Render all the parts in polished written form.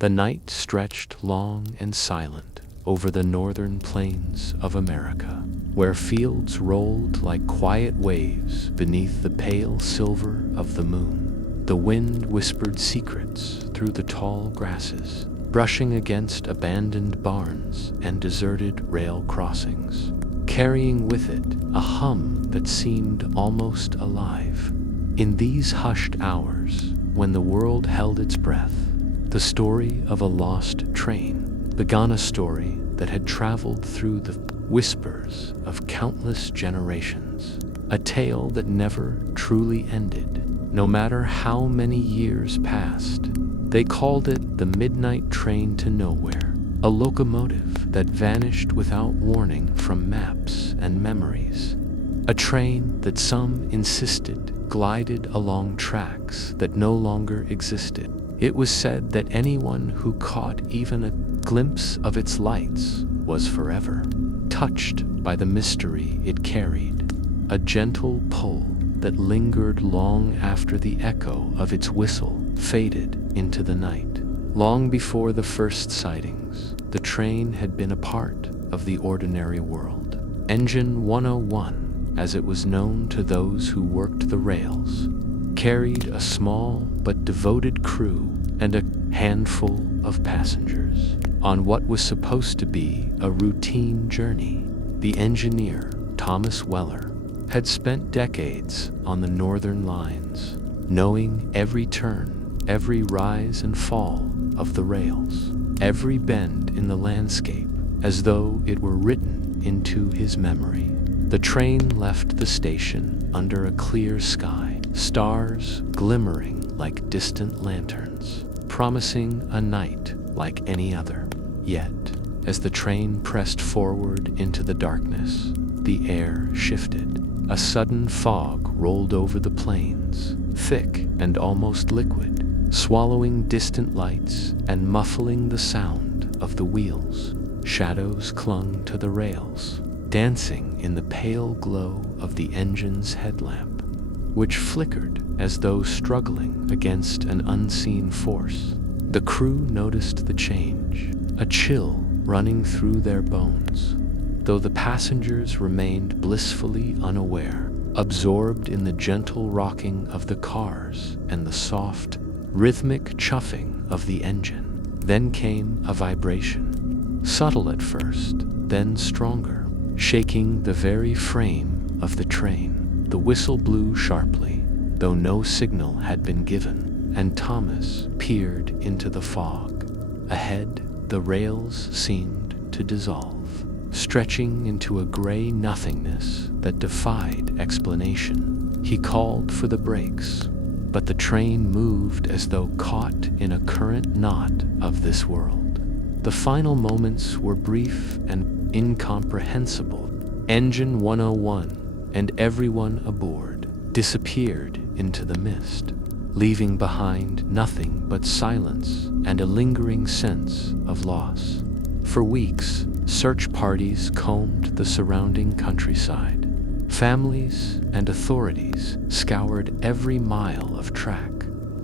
The night stretched long and silent over the northern plains of America, where fields rolled like quiet waves beneath the pale silver of the moon. The wind whispered secrets through the tall grasses, brushing against abandoned barns and deserted rail crossings, carrying with it a hum that seemed almost alive. In these hushed hours, when the world held its breath, the story of a lost train began, a story that had traveled through the whispers of countless generations, a tale that never truly ended, no matter how many years passed. They called it the Midnight Train to Nowhere, a locomotive that vanished without warning from maps and memories, a train that some insisted glided along tracks that no longer existed. It was said that anyone who caught even a glimpse of its lights was forever touched by the mystery it carried, a gentle pull that lingered long after the echo of its whistle faded into the night. Long before the first sightings, the train had been a part of the ordinary world. Engine 101, as it was known to those who worked the rails, carried a small but devoted crew and a handful of passengers on what was supposed to be a routine journey. The engineer, Thomas Weller, had spent decades on the northern lines, knowing every turn, every rise and fall of the rails, every bend in the landscape, as though it were written into his memory. The train left the station under a clear sky, stars glimmering like distant lanterns, promising a night like any other. Yet, as the train pressed forward into the darkness, the air shifted. A sudden fog rolled over the plains, thick and almost liquid, swallowing distant lights and muffling the sound of the wheels. Shadows clung to the rails, dancing in the pale glow of the engine's headlamp, which flickered as though struggling against an unseen force. The crew noticed the change, a chill running through their bones, though the passengers remained blissfully unaware, absorbed in the gentle rocking of the cars and the soft, rhythmic chuffing of the engine. Then came a vibration, subtle at first, then stronger, shaking the very frame of the train. The whistle blew sharply, though no signal had been given, and Thomas peered into the fog. Ahead, the rails seemed to dissolve, stretching into a gray nothingness that defied explanation. He called for the brakes, but the train moved as though caught in a current not of this world. The final moments were brief and incomprehensible. Engine 101 and everyone aboard disappeared into the mist, leaving behind nothing but silence and a lingering sense of loss. For weeks, search parties combed the surrounding countryside. Families and authorities scoured every mile of track,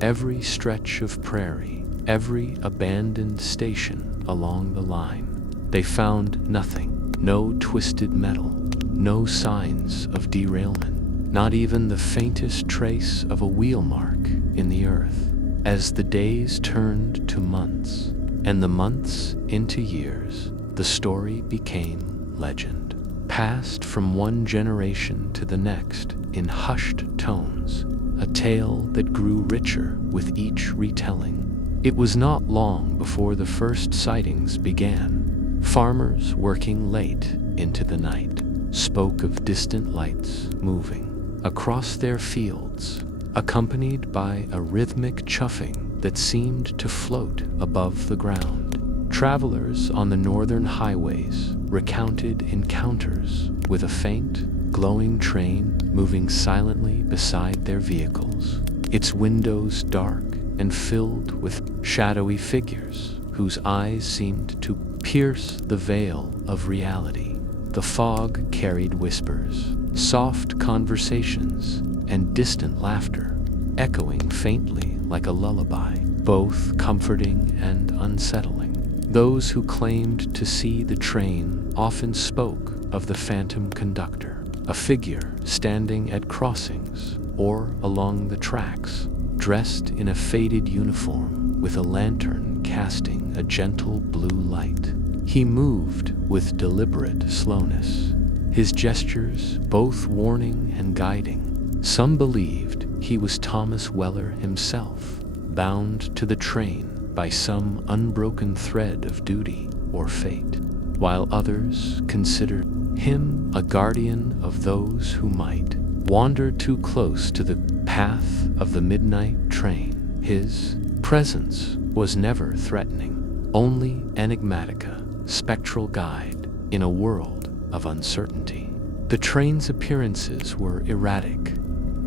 every stretch of prairie, every abandoned station along the line. They found nothing, no twisted metal, no signs of derailment, not even the faintest trace of a wheel mark in the earth. As the days turned to months, and the months into years, the story became legend, passed from one generation to the next in hushed tones, a tale that grew richer with each retelling. It was not long before the first sightings began. Farmers working late into the night spoke of distant lights moving across their fields, accompanied by a rhythmic chuffing that seemed to float above the ground. Travelers on the northern highways recounted encounters with a faint, glowing train moving silently beside their vehicles, its windows dark and filled with shadowy figures whose eyes seemed to pierce the veil of reality. The fog carried whispers, soft conversations, and distant laughter, echoing faintly like a lullaby. both comforting and unsettling. Those who claimed to see the train often spoke of the phantom conductor, a figure standing at crossings or along the tracks, dressed in a faded uniform with a lantern casting a gentle blue light. He moved with deliberate slowness, his gestures both warning and guiding. Some believed he was Thomas Weller himself, bound to the train by some unbroken thread of duty or fate, while others considered him a guardian of those who might wander too close to the path of the midnight train. His presence was never threatening, only enigmatica, spectral guide in a world of uncertainty. The train's appearances were erratic.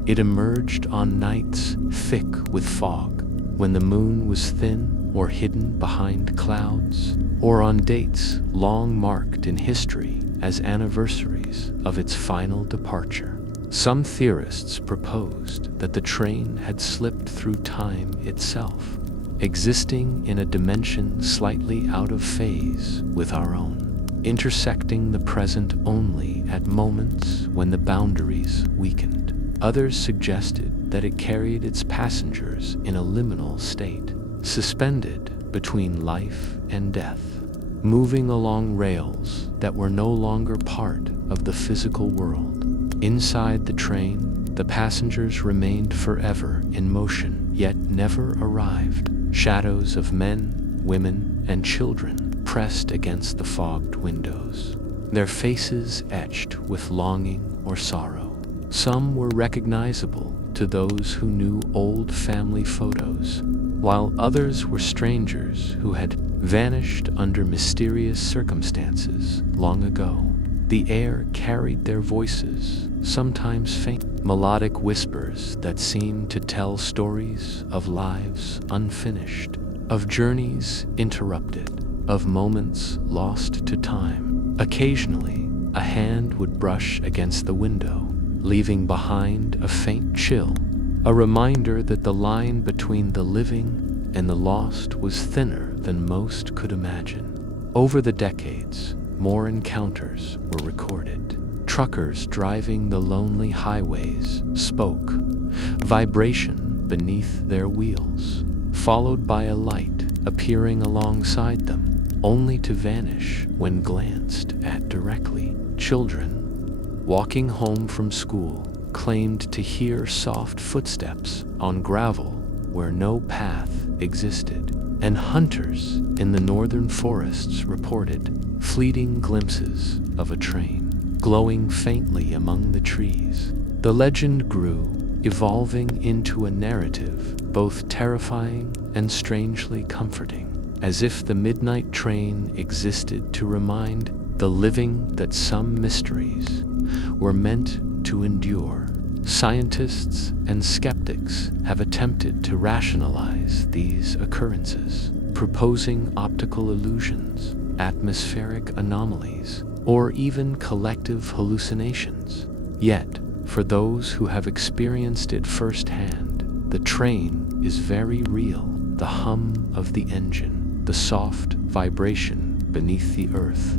It emerged on nights thick with fog, when the moon was thin or hidden behind clouds, or on dates long marked in history as anniversaries of its final departure. Some theorists proposed that the train had slipped through time itself, existing in a dimension slightly out of phase with our own, intersecting the present only at moments when the boundaries weakened. Others suggested that it carried its passengers in a liminal state, suspended between life and death, moving along rails that were no longer part of the physical world. Inside the train, the passengers remained forever in motion, yet never arrived. Shadows of men, women, and children pressed against the fogged windows, their faces etched with longing or sorrow. Some were recognizable to those who knew old family photos, while others were strangers who had vanished under mysterious circumstances long ago. The air carried their voices, sometimes faint, melodic whispers that seemed to tell stories of lives unfinished, of journeys interrupted, of moments lost to time. Occasionally, a hand would brush against the window, leaving behind a faint chill, a reminder that the line between the living and the lost was thinner than most could imagine. Over the decades, more encounters were recorded. Truckers driving the lonely highways spoke, vibration beneath their wheels, followed by a light appearing alongside them, only to vanish when glanced at directly. Children, walking home from school, claimed to hear soft footsteps on gravel where no path existed, and hunters in the northern forests reported fleeting glimpses of a train glowing faintly among the trees. The legend grew, evolving into a narrative both terrifying and strangely comforting, as if the midnight train existed to remind the living that some mysteries were meant to endure. Scientists and skeptics have attempted to rationalize these occurrences, proposing optical illusions, atmospheric anomalies, or even collective hallucinations. Yet, for those who have experienced it firsthand, the train is very real. The hum of the engine, the soft vibration beneath the earth,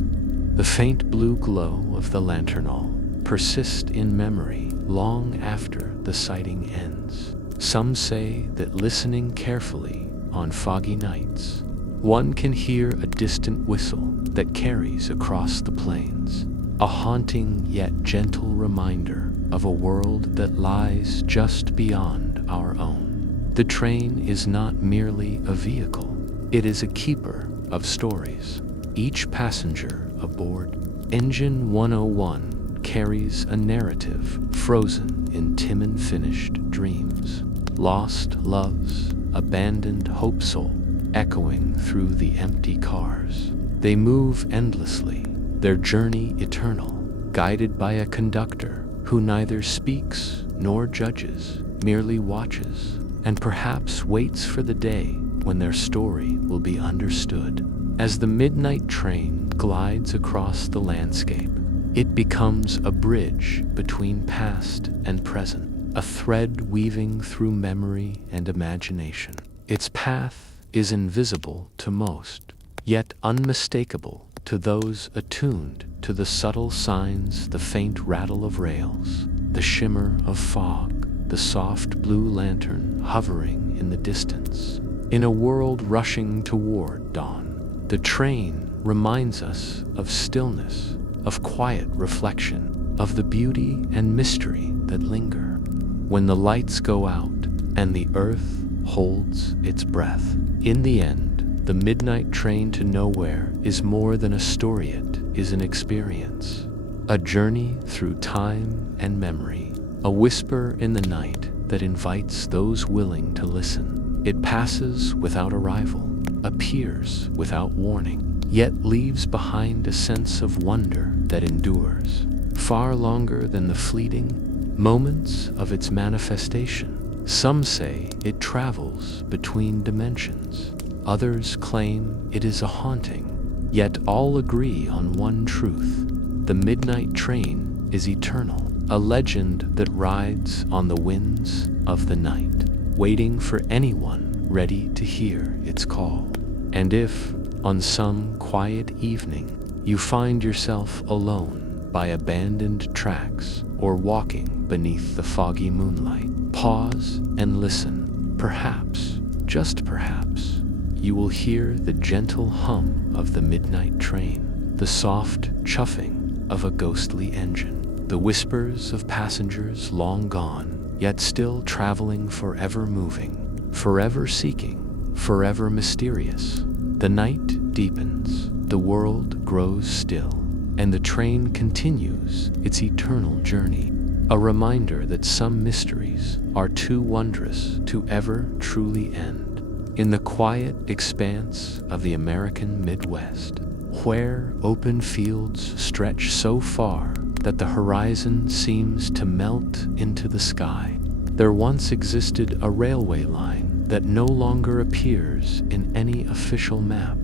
the faint blue glow of the lanternal persist in memory long after the sighting ends. Some say that listening carefully on foggy nights, one can hear a distant whistle that carries across the plains, a haunting yet gentle reminder of a world that lies just beyond our own. The train is not merely a vehicle, it is a keeper of stories. Each passenger aboard Engine 101 carries a narrative frozen in unfinished dreams, lost loves, abandoned hope soul, echoing through the empty cars. They move endlessly, their journey eternal, guided by a conductor who neither speaks nor judges, merely watches, and perhaps waits for the day when their story will be understood. As the midnight train glides across the landscape, it becomes a bridge between past and present, a thread weaving through memory and imagination. Its path is invisible to most, yet unmistakable to those attuned to the subtle signs, the faint rattle of rails, the shimmer of fog, the soft blue lantern hovering in the distance. In a world rushing toward dawn, the train reminds us of stillness, of quiet reflection, of the beauty and mystery that linger. When the lights go out and the earth holds its breath, in the end, the midnight train to nowhere is more than a story, it is an experience. A journey through time and memory, a whisper in the night that invites those willing to listen. It passes without arrival, appears without warning, yet leaves behind a sense of wonder that endures, far longer than the fleeting moments of its manifestation. Some say it travels between dimensions. Others claim it is a haunting. Yet all agree on one truth: the midnight train is eternal, a legend that rides on the winds of the night, waiting for anyone ready to hear its call. And if, on some quiet evening, you find yourself alone by abandoned tracks or walking beneath the foggy moonlight, pause and listen. Perhaps, just perhaps, you will hear the gentle hum of the midnight train, the soft chuffing of a ghostly engine, the whispers of passengers long gone, yet still traveling, forever moving, forever seeking, forever mysterious. The night deepens, the world grows still, and the train continues its eternal journey. A reminder that some mysteries are too wondrous to ever truly end. In the quiet expanse of the American Midwest, where open fields stretch so far that the horizon seems to melt into the sky, there once existed a railway line that no longer appears in any official map,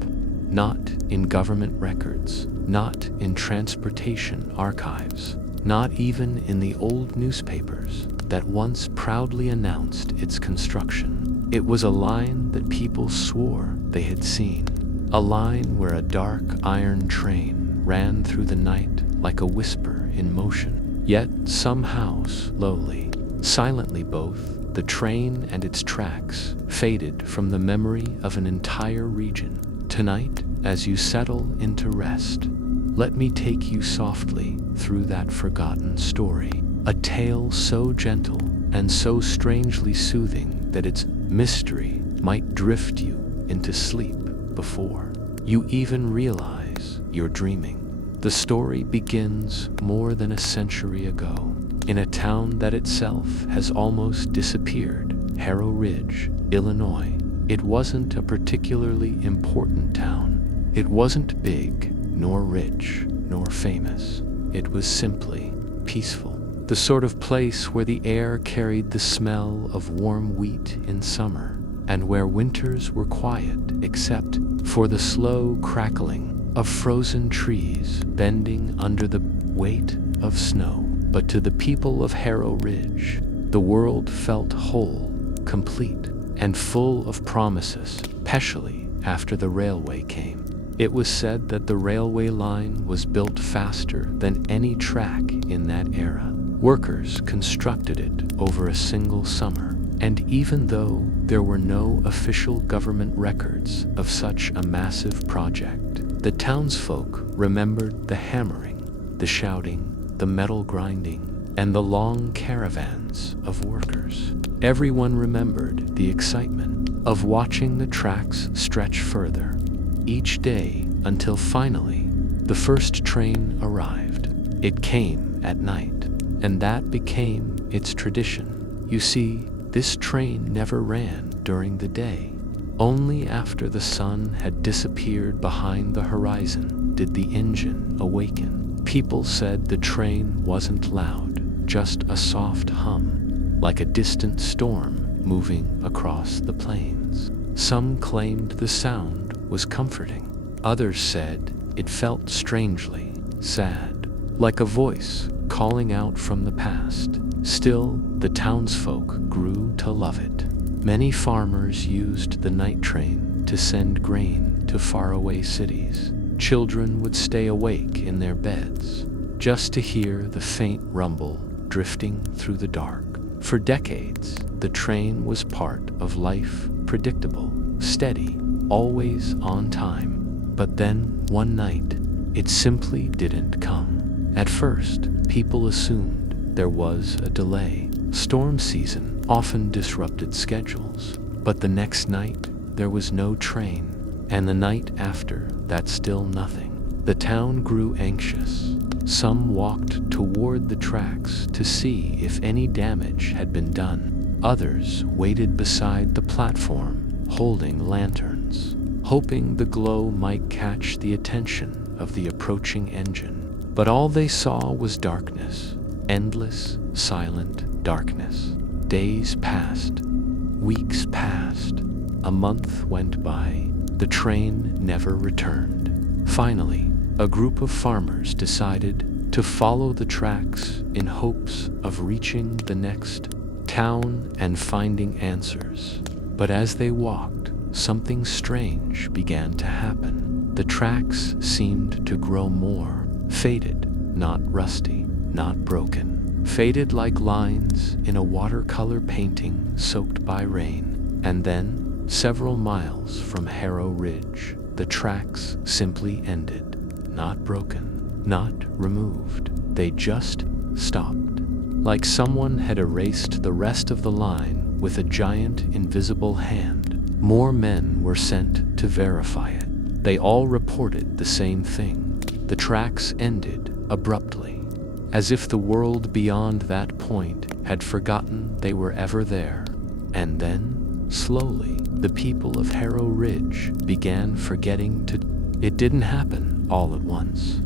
not in government records, not in transportation archives, not even in the old newspapers that once proudly announced its construction. It was a line that people swore they had seen, a line where a dark iron train ran through the night like a whisper in motion. Yet somehow, slowly, silently, both the train and its tracks faded from the memory of an entire region. Tonight, as you settle into rest, let me take you softly through that forgotten story, a tale so gentle and so strangely soothing that its mystery might drift you into sleep before you even realize you're dreaming. The story begins more than a century ago, in a town that itself has almost disappeared, Harrow Ridge, Illinois. It wasn't a particularly important town. It wasn't big, nor rich, nor famous. It was simply peaceful. The sort of place where the air carried the smell of warm wheat in summer, and where winters were quiet except for the slow crackling of frozen trees bending under the weight of snow. But to the people of Harrow Ridge, the world felt whole, complete, and full of promises, especially after the railway came. It was said that the railway line was built faster than any track in that era. Workers constructed it over a single summer, and even though there were no official government records of such a massive project, the townsfolk remembered the hammering, the shouting, the metal grinding, and the long caravans of workers. Everyone remembered the excitement of watching the tracks stretch further each day until finally the first train arrived. It came at night, and that became its tradition. You see, this train never ran during the day. Only after the sun had disappeared behind the horizon did the engine awaken. People said the train wasn't loud, just a soft hum, like a distant storm moving across the plains. Some claimed the sound was comforting. Others said it felt strangely sad, like a voice calling out from the past. Still, the townsfolk grew to love it. Many farmers used the night train to send grain to faraway cities. Children would stay awake in their beds just to hear the faint rumble drifting through the dark. For decades, the train was part of life, predictable, steady, always on time. But then, one night, it simply didn't come. At first, people assumed there was a delay. Storm season often disrupted schedules. But the next night, there was no train. And the night after, that still nothing. The town grew anxious. Some walked toward the tracks to see if any damage had been done. Others waited beside the platform, holding lanterns, hoping the glow might catch the attention of the approaching engine. But all they saw was darkness, endless, silent darkness. Days passed, weeks passed, a month went by. The train never returned. Finally, a group of farmers decided to follow the tracks in hopes of reaching the next town and finding answers. But as they walked, something strange began to happen. The tracks seemed to grow more faded, not rusty, not broken. Faded like lines in a watercolor painting soaked by rain. And then, several miles from Harrow Ridge, the tracks simply ended. Not broken, not removed. They just stopped. Like someone had erased the rest of the line with a giant invisible hand. More men were sent to verify it. They all reported the same thing. The tracks ended abruptly, as if the world beyond that point had forgotten they were ever there. And then, slowly, the people of Harrow Ridge began forgetting to. It didn't happen all at once.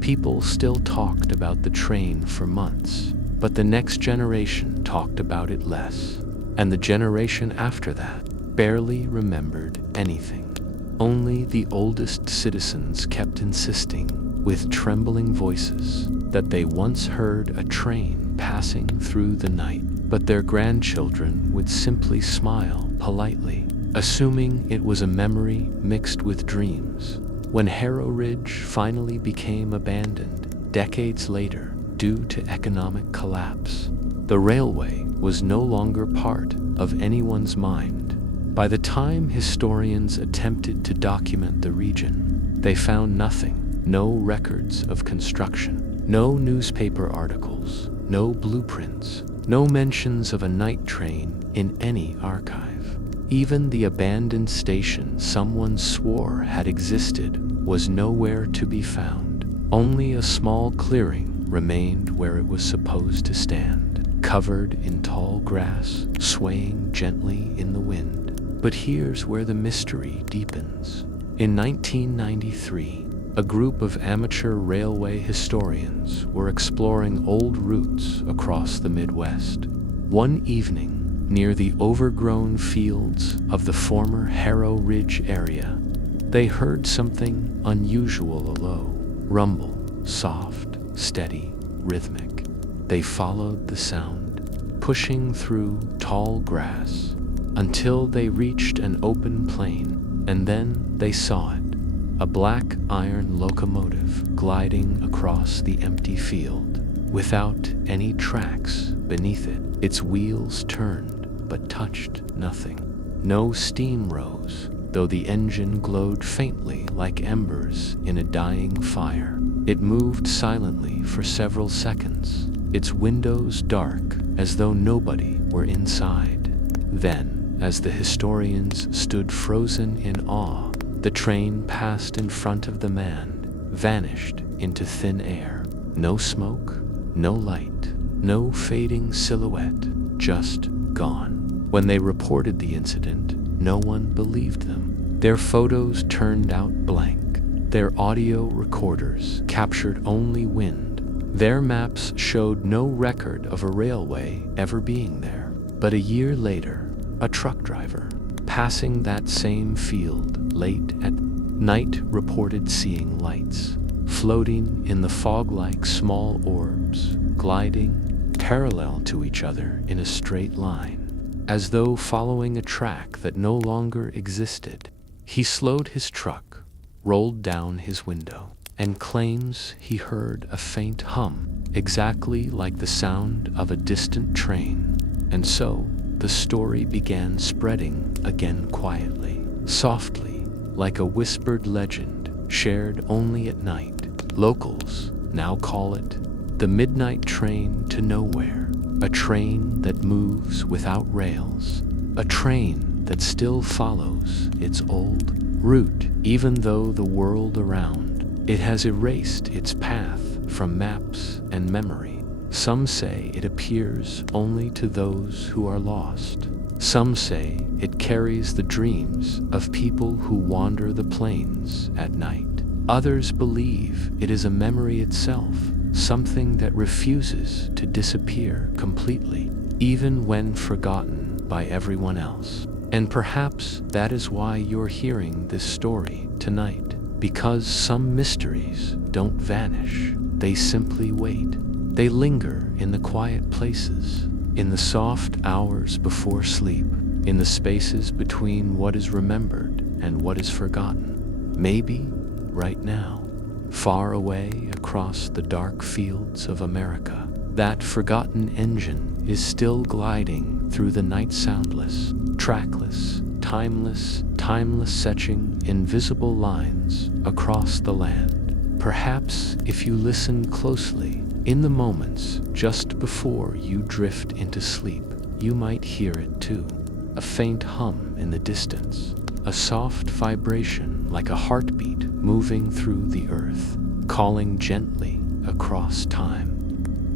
People still talked about the train for months, but the next generation talked about it less. And the generation after that barely remembered anything. Only the oldest citizens kept insisting, with trembling voices, that they once heard a train passing through the night. But their grandchildren would simply smile politely, assuming it was a memory mixed with dreams. When Harrow Ridge finally became abandoned, decades later, due to economic collapse, the railway was no longer part of anyone's mind. By the time historians attempted to document the region, they found nothing. No records of construction, no newspaper articles, no blueprints, no mentions of a night train in any archive. Even the abandoned station someone swore had existed was nowhere to be found. Only a small clearing remained where it was supposed to stand, covered in tall grass, swaying gently in the wind. But here's where the mystery deepens. In 1993, a group of amateur railway historians were exploring old routes across the Midwest. One evening, near the overgrown fields of the former Harrow Ridge area, they heard something unusual, a low rumble, soft, steady, rhythmic. They followed the sound, pushing through tall grass, until they reached an open plain, and then they saw it. A black iron locomotive gliding across the empty field, without any tracks beneath it. Its wheels turned, but touched nothing. No steam rose, though the engine glowed faintly like embers in a dying fire. It moved silently for several seconds, its windows dark as though nobody were inside. Then, as the historians stood frozen in awe, the train passed in front of the man, vanished into thin air. No smoke, no light, no fading silhouette, just gone. When they reported the incident, no one believed them. Their photos turned out blank. Their audio recorders captured only wind. Their maps showed no record of a railway ever being there. But a year later, a truck driver, passing that same field late at night, reported seeing lights floating in the fog like small orbs, gliding parallel to each other in a straight line. as though following a track that no longer existed. He slowed his truck, rolled down his window, and claims he heard a faint hum, exactly like the sound of a distant train. And so, the story began spreading again quietly, softly, like a whispered legend shared only at night. Locals now call it the midnight train to nowhere, a train that moves without rails, a train that still follows its old route, even though the world around it has erased its path from maps and memory. Some say it appears only to those who are lost. Some say it carries the dreams of people who wander the plains at night. Others believe it is a memory itself, something that refuses to disappear completely, even when forgotten by everyone else. And perhaps that is why you're hearing this story tonight, because some mysteries don't vanish, they simply wait. They linger in the quiet places, in the soft hours before sleep, in the spaces between what is remembered and what is forgotten. Maybe right now, far away across the dark fields of America, that forgotten engine is still gliding through the night, soundless, trackless, timeless, etching invisible lines across the land. Perhaps if you listen closely, in the moments just before you drift into sleep, you might hear it too. A faint hum in the distance, a soft vibration like a heartbeat moving through the earth, calling gently across time.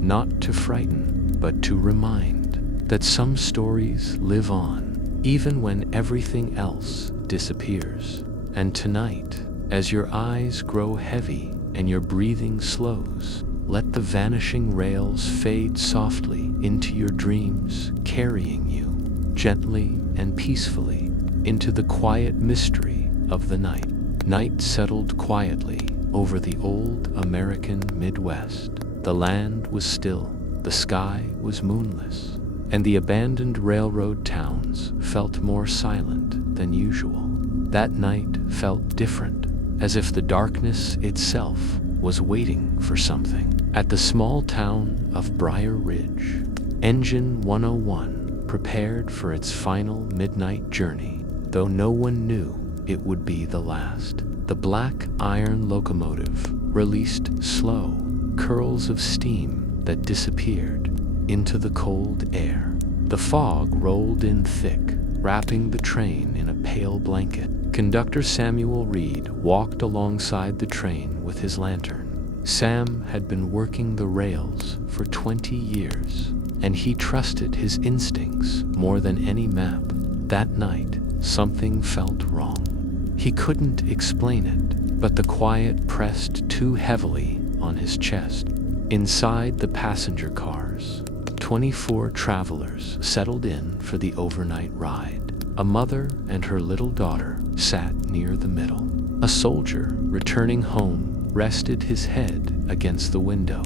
Not to frighten, but to remind that some stories live on, even when everything else disappears. And tonight, as your eyes grow heavy and your breathing slows, let the vanishing rails fade softly into your dreams, carrying you gently and peacefully into the quiet mystery of the night. Night settled quietly over the old American Midwest. The land was still, the sky was moonless, and the abandoned railroad towns felt more silent than usual. That night felt different, as if the darkness itself was waiting for something. At the small town of Briar Ridge, Engine 101 prepared for its final midnight journey, though no one knew it would be the last. The black iron locomotive released slow curls of steam that disappeared into the cold air. The fog rolled in thick, wrapping the train in a pale blanket. Conductor Samuel Reed walked alongside the train with his lantern. Sam had been working the rails for 20 years, and he trusted his instincts more than any map. That night, something felt wrong. He couldn't explain it, but the quiet pressed too heavily on his chest. Inside the passenger cars, 24 travelers settled in for the overnight ride. A mother and her little daughter sat near the middle. A soldier, returning home, rested his head against the window.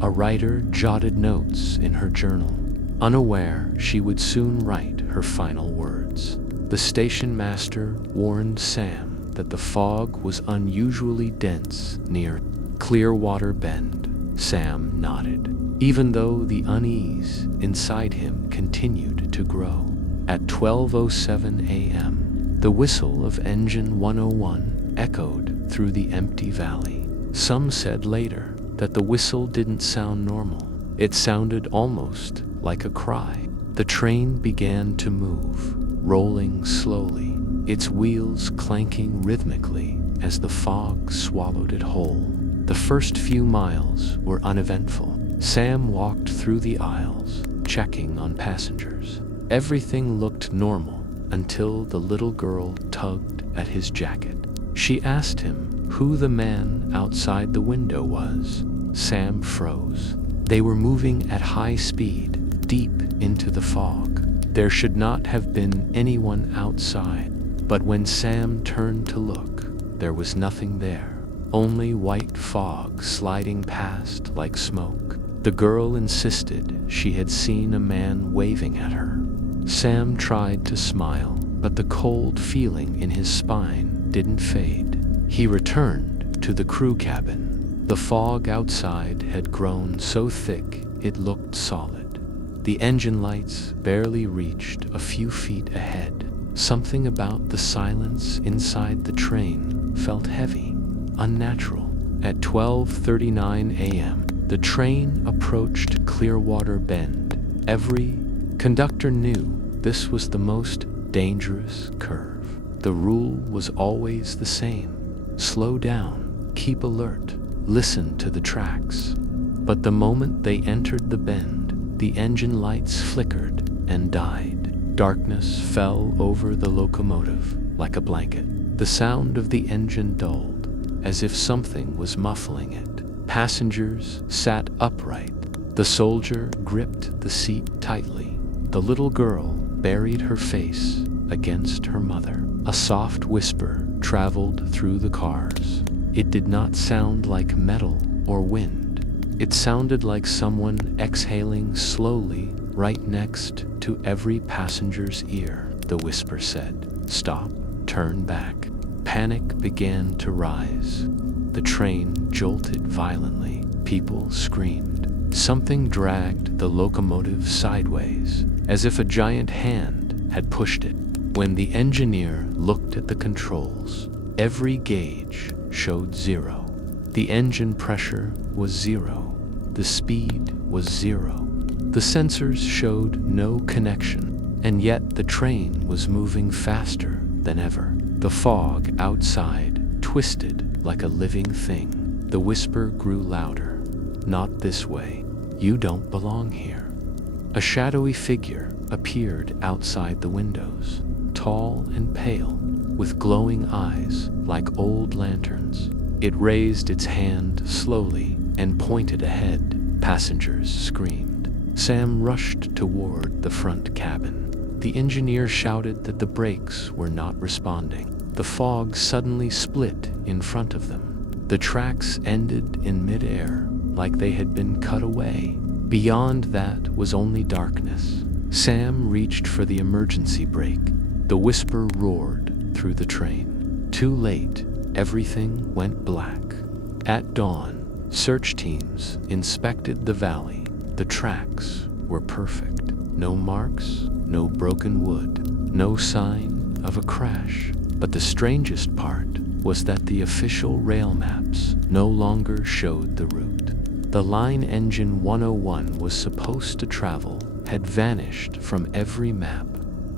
A writer jotted notes in her journal, unaware she would soon write her final words. The station master warned Sam that the fog was unusually dense near Clearwater Bend. Sam nodded, even though the unease inside him continued to grow. At 12:07 a.m., the whistle of Engine 101 echoed through the empty valley. Some said later that the whistle didn't sound normal. It sounded almost like a cry. The train began to move, rolling slowly, its wheels clanking rhythmically as the fog swallowed it whole. The first few miles were uneventful. Sam walked through the aisles, checking on passengers. Everything looked normal until the little girl tugged at his jacket. She asked him who the man outside the window was. Sam froze. They were moving at high speed, deep into the fog. There should not have been anyone outside, but when Sam turned to look, there was nothing there, only white fog sliding past like smoke. The girl insisted she had seen a man waving at her. Sam tried to smile, but the cold feeling in his spine didn't fade. He returned to the crew cabin. The fog outside had grown so thick it looked solid. The engine lights barely reached a few feet ahead. Something about the silence inside the train felt heavy, unnatural. At 12:39 a.m., the train approached Clearwater Bend. Every conductor knew this was the most dangerous curve. The rule was always the same: slow down, keep alert, listen to the tracks. But the moment they entered the bend, the engine lights flickered and died. Darkness fell over the locomotive like a blanket. The sound of the engine dulled, as if something was muffling it. Passengers sat upright. The soldier gripped the seat tightly. The little girl buried her face against her mother. A soft whisper traveled through the cars. It did not sound like metal or wind. It sounded like someone exhaling slowly right next to every passenger's ear. The whisper said, "Stop, turn back." Panic began to rise. The train jolted violently. People screamed. Something dragged the locomotive sideways, as if a giant hand had pushed it. When the engineer looked at the controls, every gauge showed 0. The engine pressure was 0. The speed was 0. The sensors showed no connection, and yet the train was moving faster than ever. The fog outside twisted like a living thing. The whisper grew louder. "Not this way. You don't belong here." A shadowy figure appeared outside the windows, tall and pale, with glowing eyes like old lanterns. It raised its hand slowly and pointed ahead. Passengers screamed. Sam rushed toward the front cabin. The engineer shouted that the brakes were not responding. The fog suddenly split in front of them. The tracks ended in midair, like they had been cut away. Beyond that was only darkness. Sam reached for the emergency brake. The whisper roared through the train. Too late, everything went black. At dawn, search teams inspected the valley. The tracks were perfect. No marks, no broken wood, no sign of a crash. But the strangest part was that the official rail maps no longer showed the route. The line engine 101 was supposed to travel had vanished from every map,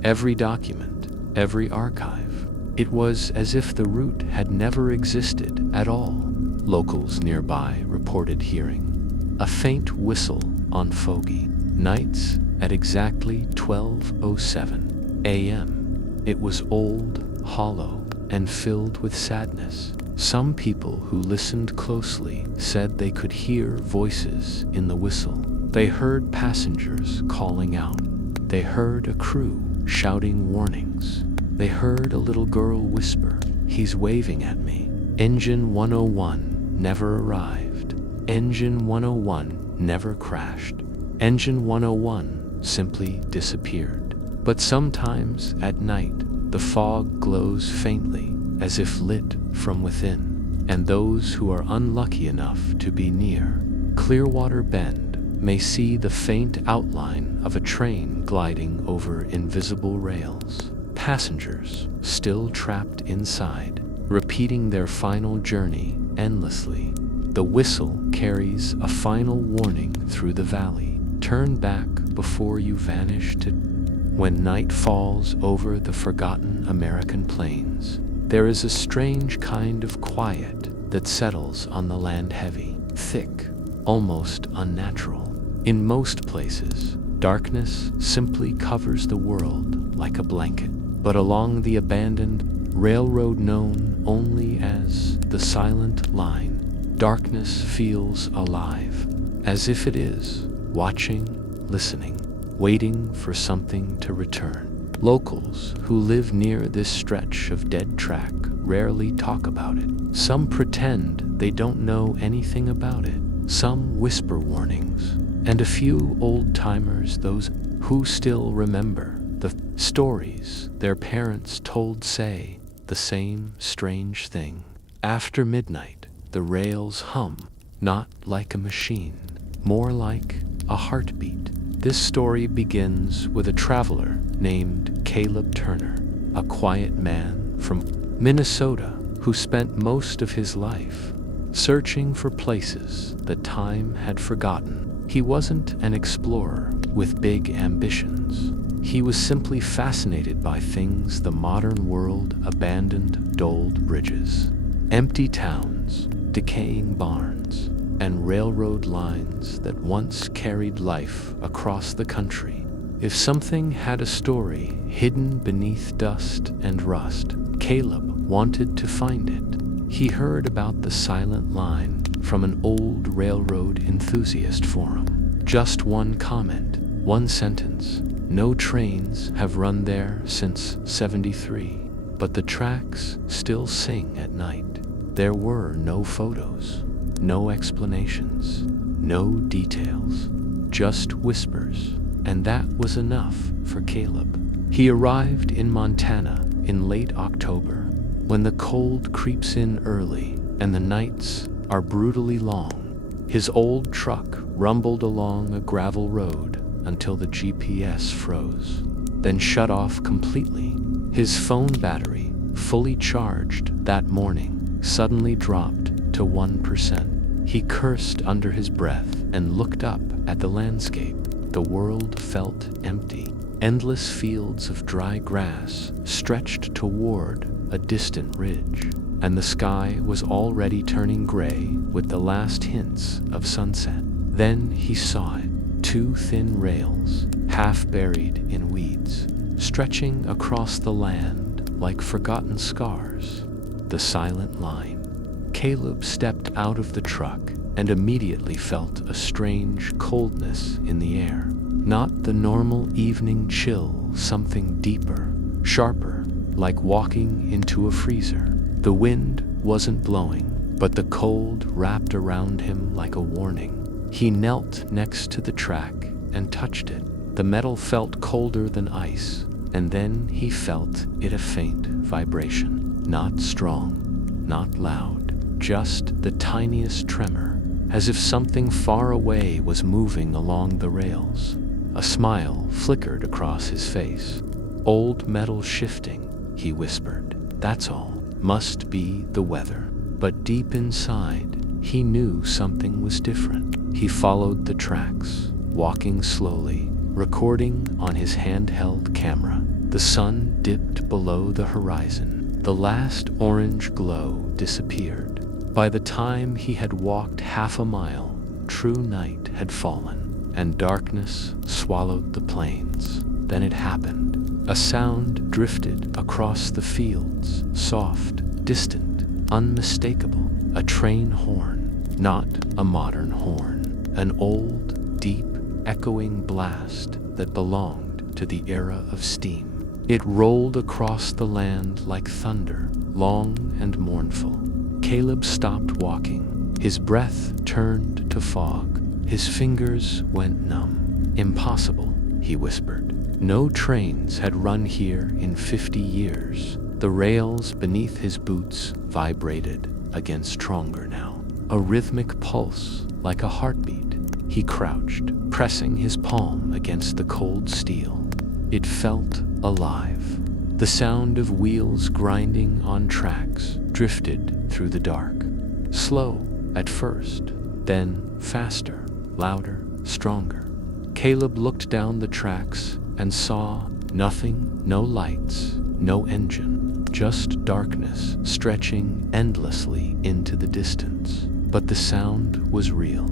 every document, every archive. It was as if the route had never existed at all. Locals nearby reported hearing a faint whistle on foggy nights at exactly 12:07 a.m. It was old, hollow, and filled with sadness. Some people who listened closely said they could hear voices in the whistle. They heard passengers calling out. They heard a crew shouting warnings. They heard a little girl whisper, "He's waving at me." Engine 101 never arrived. Engine 101 never crashed. Engine 101 simply disappeared. But sometimes at night, the fog glows faintly, as if lit from within, and those who are unlucky enough to be near Clearwater Bend may see the faint outline of a train gliding over invisible rails. Passengers, still trapped inside, repeating their final journey endlessly. The whistle carries a final warning through the valley. Turn back before you vanish to... When night falls over the forgotten American plains, there is a strange kind of quiet that settles on the land, heavy, thick, almost unnatural. In most places, darkness simply covers the world like a blanket. But along the abandoned railroad known only as the Silent Line, darkness feels alive, as if it is watching, listening, waiting for something to return. Locals who live near this stretch of dead track rarely talk about it. Some pretend they don't know anything about it. Some whisper warnings, and a few old-timers, those who still remember, The stories their parents told say the same strange thing. After midnight, the rails hum, not like a machine, more like a heartbeat. This story begins with a traveler named Caleb Turner, a quiet man from Minnesota who spent most of his life searching for places that time had forgotten. He wasn't an explorer with big ambitions. He was simply fascinated by things the modern world abandoned: dulled bridges, empty towns, decaying barns, and railroad lines that once carried life across the country. If something had a story hidden beneath dust and rust, Caleb wanted to find it. He heard about the silent line from an old railroad enthusiast forum. Just one comment, one sentence: no trains have run there since '73, but the tracks still sing at night. There were no photos, no explanations, no details, just whispers, and that was enough for Caleb. He arrived in Montana in late October, when the cold creeps in early and the nights are brutally long. His old truck rumbled along a gravel road until the GPS froze, then shut off completely. His phone battery, fully charged that morning, suddenly dropped to 1%. He cursed under his breath and looked up at the landscape. The world felt empty. Endless fields of dry grass stretched toward a distant ridge, and the sky was already turning gray with the last hints of sunset. Then he saw it. Two thin rails, half buried in weeds, stretching across the land like forgotten scars. The silent line. Caleb stepped out of the truck and immediately felt a strange coldness in the air. Not the normal evening chill, something deeper, sharper, like walking into a freezer. The wind wasn't blowing, but the cold wrapped around him like a warning. He knelt next to the track and touched it. The metal felt colder than ice, and then he felt it, a faint vibration. Not strong, not loud, just the tiniest tremor, as if something far away was moving along the rails. A smile flickered across his face. "Old metal shifting," he whispered. "That's all. Must be the weather." But deep inside, he knew something was different. He followed the tracks, walking slowly, recording on his handheld camera. The sun dipped below the horizon. The last orange glow disappeared. By the time he had walked half a mile, true night had fallen, and darkness swallowed the plains. Then it happened. A sound drifted across the fields, soft, distant, unmistakable. A train horn, not a modern horn. An old, deep, echoing blast that belonged to the era of steam. It rolled across the land like thunder, long and mournful. Caleb stopped walking. His breath turned to fog. His fingers went numb. "Impossible," he whispered. No trains had run here in 50 years. The rails beneath his boots vibrated again, stronger now. A rhythmic pulse, like a heartbeat. He crouched, pressing his palm against the cold steel. It felt alive. The sound of wheels grinding on tracks drifted through the dark. Slow at first, then faster, louder, stronger. Caleb looked down the tracks and saw nothing, no lights, no engine, just darkness stretching endlessly into the distance. But the sound was real.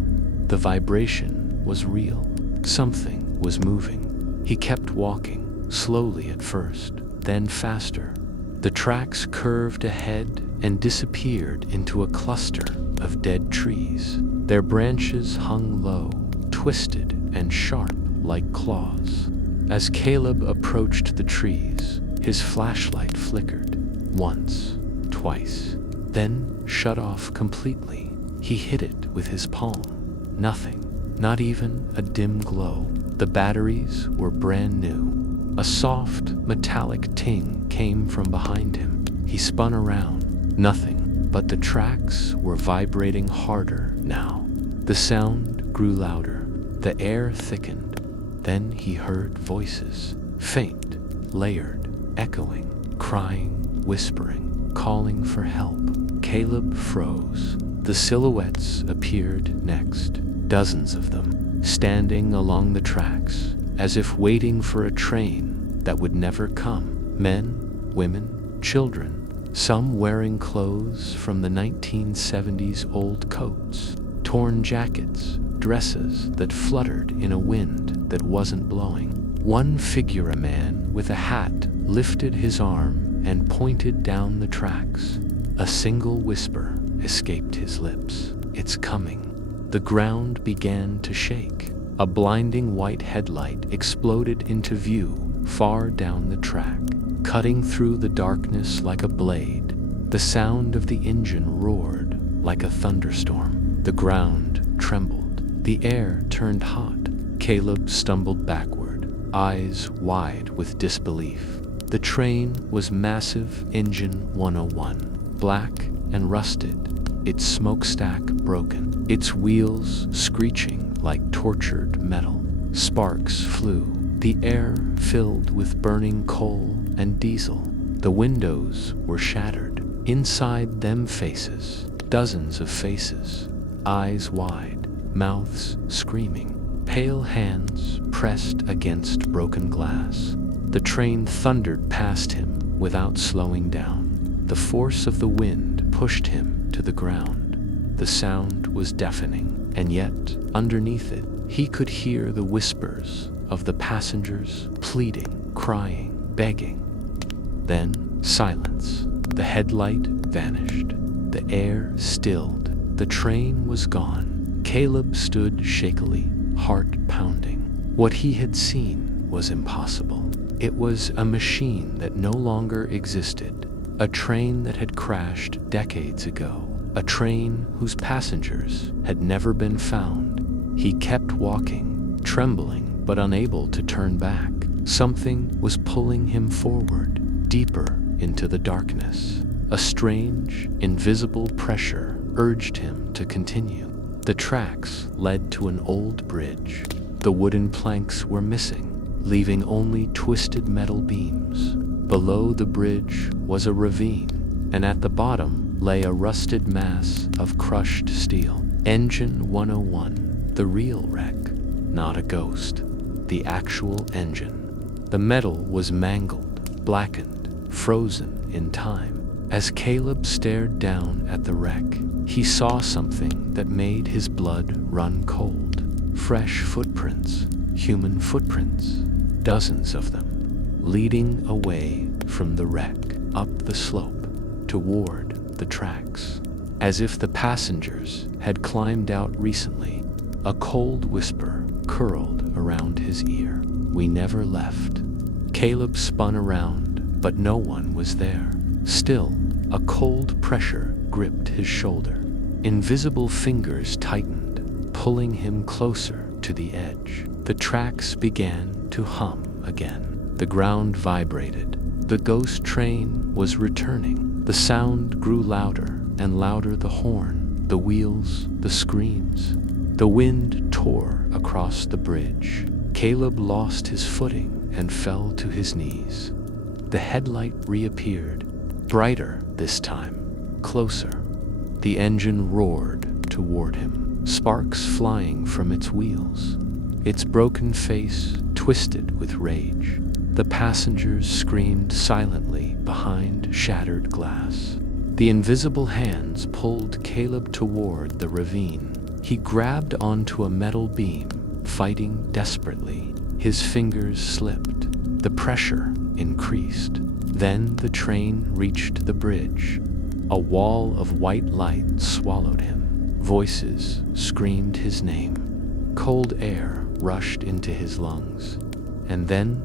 The vibration was real. Something was moving. He kept walking, slowly at first, then faster. The tracks curved ahead and disappeared into a cluster of dead trees. Their branches hung low, twisted and sharp like claws. As Caleb approached the trees, his flashlight flickered. Once, twice, then shut off completely. He hit it with his palm. Nothing, not even a dim glow. The batteries were brand new. A soft, metallic ting came from behind him. He spun around. Nothing, but the tracks were vibrating harder now. The sound grew louder. The air thickened. Then he heard voices, faint, layered, echoing, crying, whispering, calling for help. Caleb froze. The silhouettes appeared next, dozens of them, standing along the tracks, as if waiting for a train that would never come. Men, women, children, some wearing clothes from the 1970s, old coats, torn jackets, dresses that fluttered in a wind that wasn't blowing. One figure, a man with a hat, lifted his arm and pointed down the tracks. A single whisper escaped his lips. "It's coming." The ground began to shake. A blinding white headlight exploded into view far down the track, cutting through the darkness like a blade. The sound of the engine roared like a thunderstorm. The ground trembled. The air turned hot. Caleb stumbled backward, eyes wide with disbelief. The train was massive Engine 101, black and rusted, its smokestack broken, its wheels screeching like tortured metal. Sparks flew, the air filled with burning coal and diesel. The windows were shattered. Inside them faces, dozens of faces, eyes wide, mouths screaming, pale hands pressed against broken glass. The train thundered past him without slowing down. The force of the wind pushed him to the ground. The sound was deafening, and yet, underneath it, he could hear the whispers of the passengers pleading, crying, begging. Then, silence. The headlight vanished. The air stilled. The train was gone. Caleb stood shakily, heart pounding. What he had seen was impossible. It was a machine that no longer existed, a train that had crashed decades ago, a train whose passengers had never been found. He kept walking, trembling but unable to turn back. Something was pulling him forward, deeper into the darkness. A strange, invisible pressure urged him to continue. The tracks led to an old bridge. The wooden planks were missing, leaving only twisted metal beams. Below the bridge was a ravine, and at the bottom lay a rusted mass of crushed steel. Engine 101, the real wreck, not a ghost, the actual engine. The metal was mangled, blackened, frozen in time. As Caleb stared down at the wreck, he saw something that made his blood run cold. Fresh footprints, human footprints, dozens of them, leading away from the wreck, up the slope, toward the tracks. As if the passengers had climbed out recently, a cold whisper curled around his ear. "We never left." Caleb spun around, but no one was there. Still, a cold pressure gripped his shoulder. Invisible fingers tightened, pulling him closer to the edge. The tracks began to hum again. The ground vibrated. The ghost train was returning. The sound grew louder and louder, the horn, the wheels, the screams. The wind tore across the bridge. Caleb lost his footing and fell to his knees. The headlight reappeared, brighter this time, closer. The engine roared toward him, sparks flying from its wheels, its broken face twisted with rage. The passengers screamed silently behind shattered glass. The invisible hands pulled Caleb toward the ravine. He grabbed onto a metal beam, fighting desperately. His fingers slipped. The pressure increased. Then the train reached the bridge. A wall of white light swallowed him. Voices screamed his name. Cold air rushed into his lungs. And then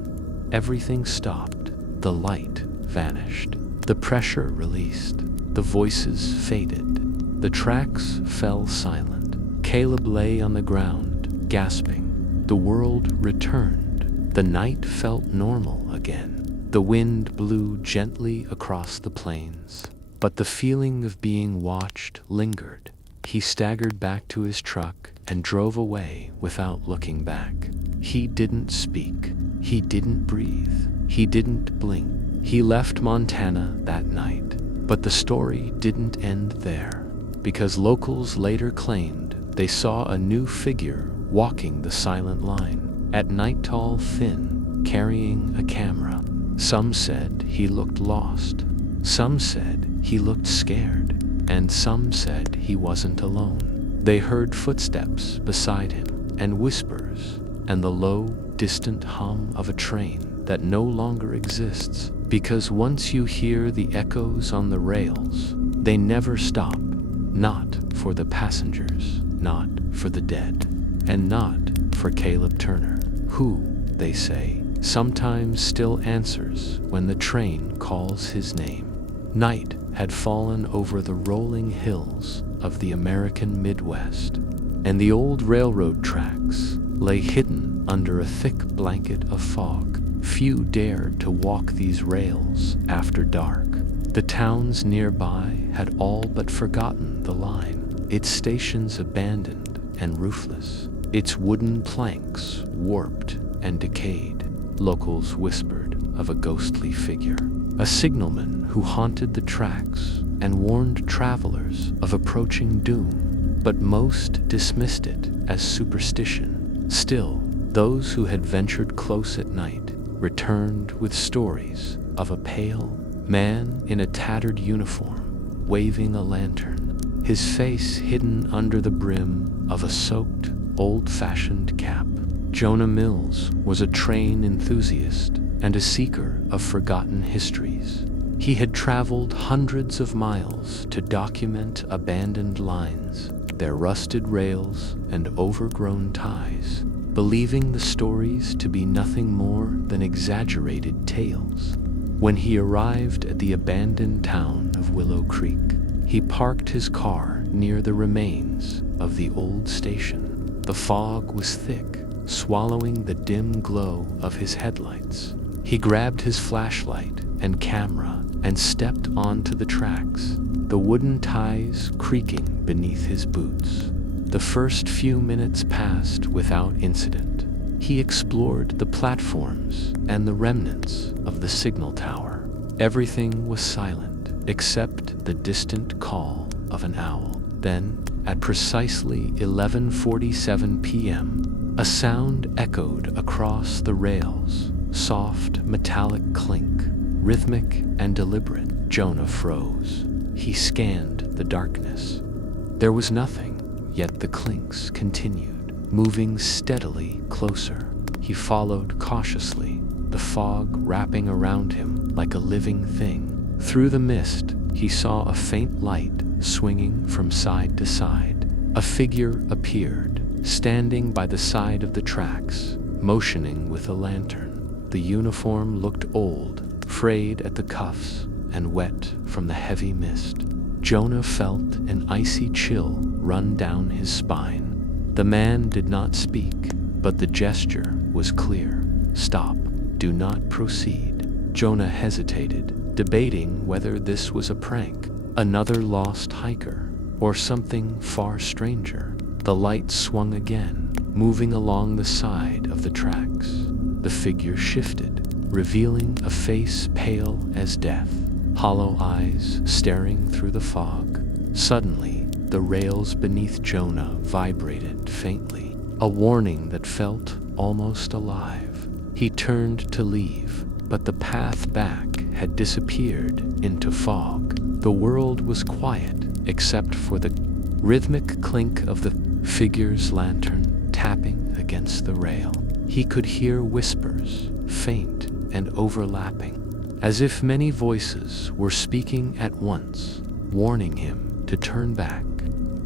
everything stopped. The light vanished. The pressure released. The voices faded. The tracks fell silent. Caleb lay on the ground, gasping. The world returned. The night felt normal again. The wind blew gently across the plains, but the feeling of being watched lingered. He staggered back to his truck and drove away without looking back. He didn't speak. He didn't breathe. He didn't blink. He left Montana that night. But the story didn't end there, because locals later claimed they saw a new figure walking the silent line, at night tall, thin, carrying a camera. Some said he looked lost. Some said he looked scared. And some said he wasn't alone. They heard footsteps beside him, and whispers, and the low, distant hum of a train that no longer exists, because once you hear the echoes on the rails, they never stop. Not for the passengers, not for the dead, and not for Caleb Turner, who, they say, sometimes still answers when the train calls his name. Night had fallen over the rolling hills of the American Midwest, and the old railroad tracks lay hidden under a thick blanket of fog. Few dared to walk these rails after dark. The towns nearby had all but forgotten the line, its stations abandoned and roofless, its wooden planks warped and decayed. Locals whispered of a ghostly figure, a signalman who haunted the tracks and warned travelers of approaching doom, but most dismissed it as superstition. Still, those who had ventured close at night returned with stories of a pale man in a tattered uniform, waving a lantern, his face hidden under the brim of a soaked, old-fashioned cap. Jonah Mills was a train enthusiast and a seeker of forgotten histories. He had traveled hundreds of miles to document abandoned lines, their rusted rails and overgrown ties, believing the stories to be nothing more than exaggerated tales. When he arrived at the abandoned town of Willow Creek, he parked his car near the remains of the old station. The fog was thick, swallowing the dim glow of his headlights. He grabbed his flashlight and camera and stepped onto the tracks, the wooden ties creaking beneath his boots. The first few minutes passed without incident. He explored the platforms and the remnants of the signal tower. Everything was silent except the distant call of an owl. Then, at precisely 11:47 p.m., a sound echoed across the rails, soft metallic clink, rhythmic and deliberate. Jonah froze. He scanned the darkness. There was nothing, yet the clinks continued, moving steadily closer. He followed cautiously, the fog wrapping around him like a living thing. Through the mist, he saw a faint light swinging from side to side. A figure appeared, standing by the side of the tracks, motioning with a lantern. The uniform looked old, frayed at the cuffs, and wet from the heavy mist. Jonah felt an icy chill run down his spine. The man did not speak, but the gesture was clear. Stop. Do not proceed. Jonah hesitated, debating whether this was a prank, another lost hiker, or something far stranger. The light swung again, moving along the side of the tracks. The figure shifted, revealing a face pale as death, hollow eyes staring through the fog. Suddenly, the rails beneath Jonah vibrated faintly, a warning that felt almost alive. He turned to leave, but the path back had disappeared into fog. The world was quiet, except for the rhythmic clink of the figure's lantern tapping against the rail. He could hear whispers, faint and overlapping, as if many voices were speaking at once, warning him to turn back.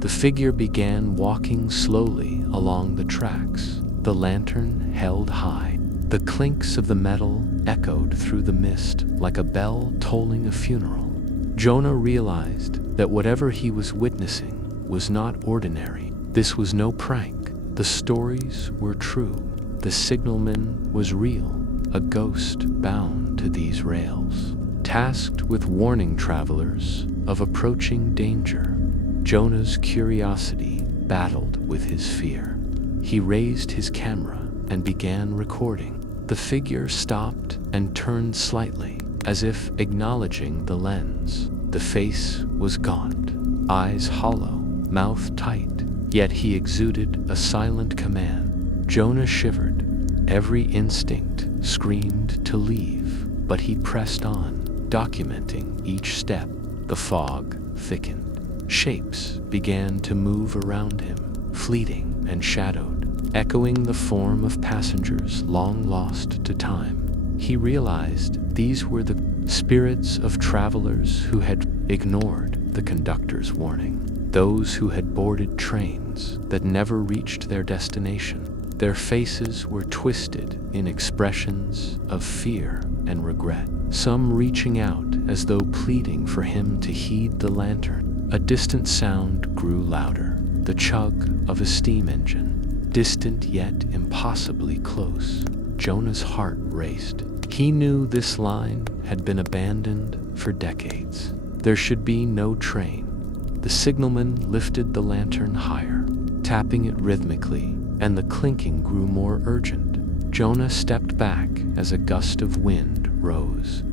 The figure began walking slowly along the tracks, the lantern held high. The clinks of the metal echoed through the mist like a bell tolling a funeral. Jonah realized that whatever he was witnessing was not ordinary. This was no prank. The stories were true. The signalman was real, a ghost bound to these rails, tasked with warning travelers of approaching danger. Jonah's curiosity battled with his fear. He raised his camera and began recording. The figure stopped and turned slightly, as if acknowledging the lens. The face was gaunt, eyes hollow, mouth tight, yet he exuded a silent command. Jonah shivered. Every instinct screamed to leave, but he pressed on, documenting each step. The fog thickened. Shapes began to move around him, fleeting and shadowed, echoing the form of passengers long lost to time. He realized these were the spirits of travelers who had ignored the conductor's warning, those who had boarded trains that never reached their destination. Their faces were twisted in expressions of fear and regret, some reaching out as though pleading for him to heed the lantern. A distant sound grew louder, the chug of a steam engine, distant yet impossibly close. Jonah's heart raced. He knew this line had been abandoned for decades. There should be no train. The signalman lifted the lantern higher, tapping it rhythmically, and the clinking grew more urgent. Jonah stepped back as a gust of wind rose,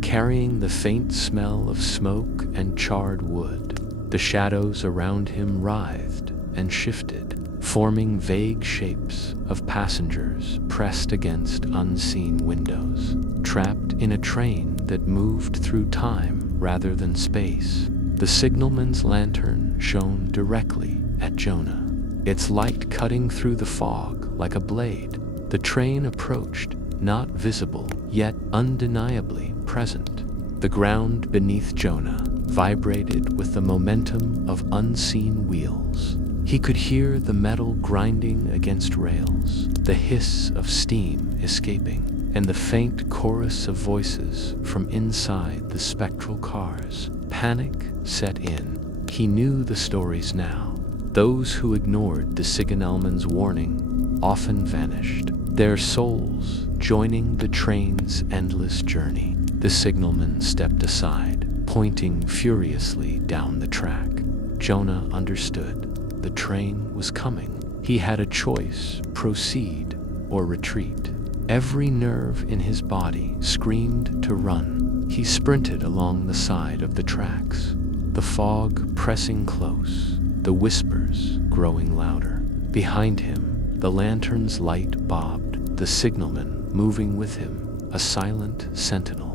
carrying the faint smell of smoke and charred wood. The shadows around him writhed and shifted, forming vague shapes of passengers pressed against unseen windows, trapped in a train that moved through time rather than space. The signalman's lantern shone directly at Jonah, its light cutting through the fog like a blade. The train approached, not visible, yet undeniably present. The ground beneath Jonah vibrated with the momentum of unseen wheels. He could hear the metal grinding against rails, the hiss of steam escaping, and the faint chorus of voices from inside the spectral cars. Panic set in. He knew the stories now. Those who ignored the signalman's warning often vanished, their souls joining the train's endless journey. The signalman stepped aside, pointing furiously down the track. Jonah understood. The train was coming. He had a choice: proceed or retreat. Every nerve in his body screamed to run. He sprinted along the side of the tracks, the fog pressing close, the whispers growing louder. Behind him, the lantern's light bobbed, the signalman moving with him, a silent sentinel.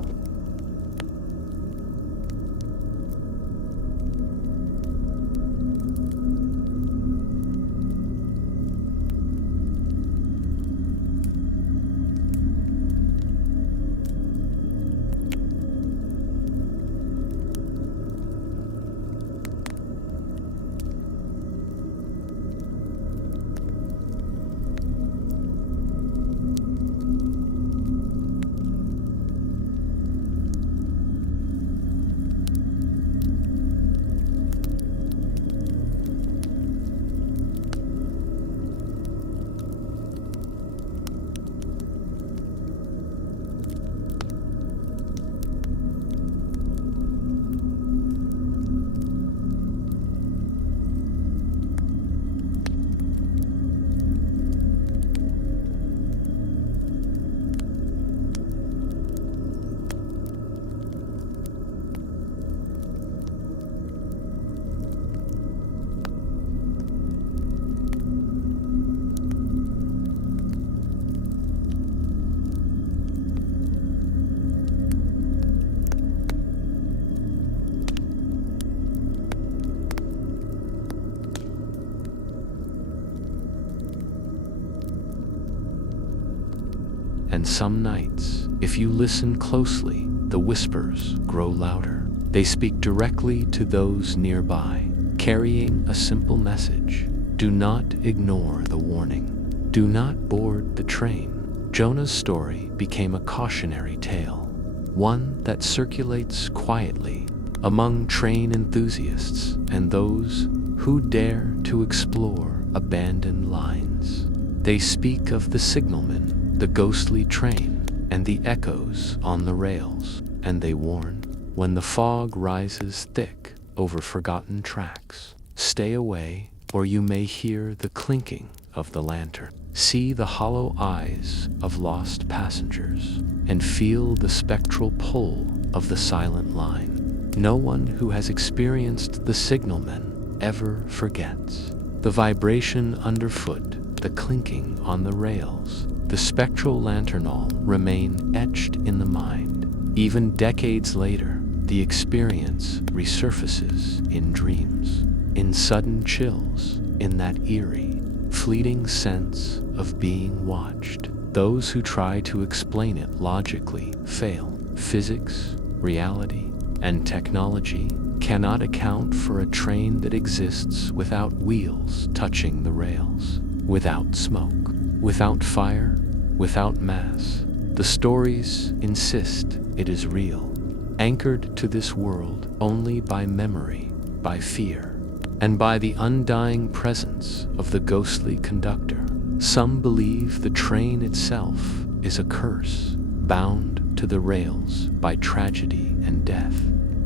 And some nights, if you listen closely, the whispers grow louder. They speak directly to those nearby, carrying a simple message. Do not ignore the warning. Do not board the train. Jonah's story became a cautionary tale, one that circulates quietly among train enthusiasts and those who dare to explore abandoned lines. They speak of the signalman, the ghostly train, and the echoes on the rails, and they warn, when the fog rises thick over forgotten tracks, stay away, or you may hear the clinking of the lantern, see the hollow eyes of lost passengers, and feel the spectral pull of the silent line. No one who has experienced the signalman ever forgets. The vibration underfoot, the clinking on the rails, the spectral lanternal remain etched in the mind. Even decades later, the experience resurfaces in dreams, in sudden chills, in that eerie, fleeting sense of being watched. Those who try to explain it logically fail. Physics, reality, and technology cannot account for a train that exists without wheels touching the rails, without smoke, without fire, without mass. The stories insist it is real, anchored to this world only by memory, by fear, and by the undying presence of the ghostly conductor. Some believe the train itself is a curse, bound to the rails by tragedy and death.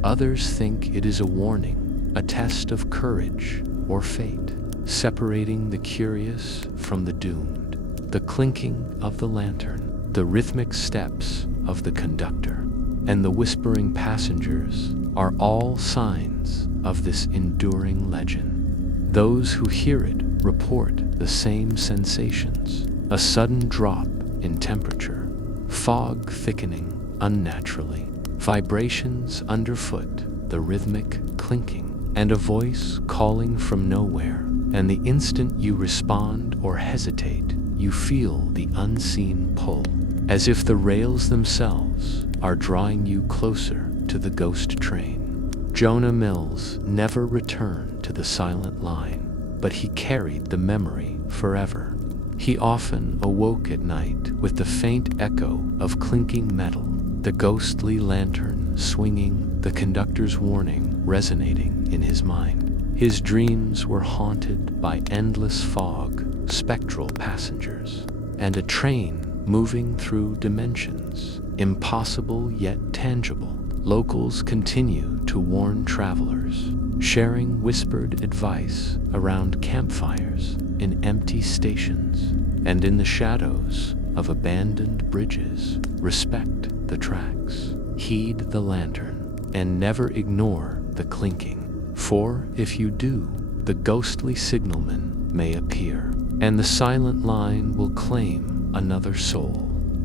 Others think it is a warning, a test of courage or fate, separating the curious from the doomed. The clinking of the lantern, the rhythmic steps of the conductor, and the whispering passengers are all signs of this enduring legend. Those who hear it report the same sensations: a sudden drop in temperature, fog thickening unnaturally, vibrations underfoot, the rhythmic clinking, and a voice calling from nowhere. And the instant you respond or hesitate, you feel the unseen pull, as if the rails themselves are drawing you closer to the ghost train. Jonah Mills never returned to the silent line, but he carried the memory forever. He often awoke at night with the faint echo of clinking metal, the ghostly lantern swinging, the conductor's warning resonating in his mind. His dreams were haunted by endless fog, spectral passengers, and a train moving through dimensions, impossible yet tangible. Locals continue to warn travelers, sharing whispered advice around campfires, in empty stations, and in the shadows of abandoned bridges. Respect the tracks, heed the lantern, and never ignore the clinking. For if you do, the ghostly signalman may appear, and the silent line will claim another soul.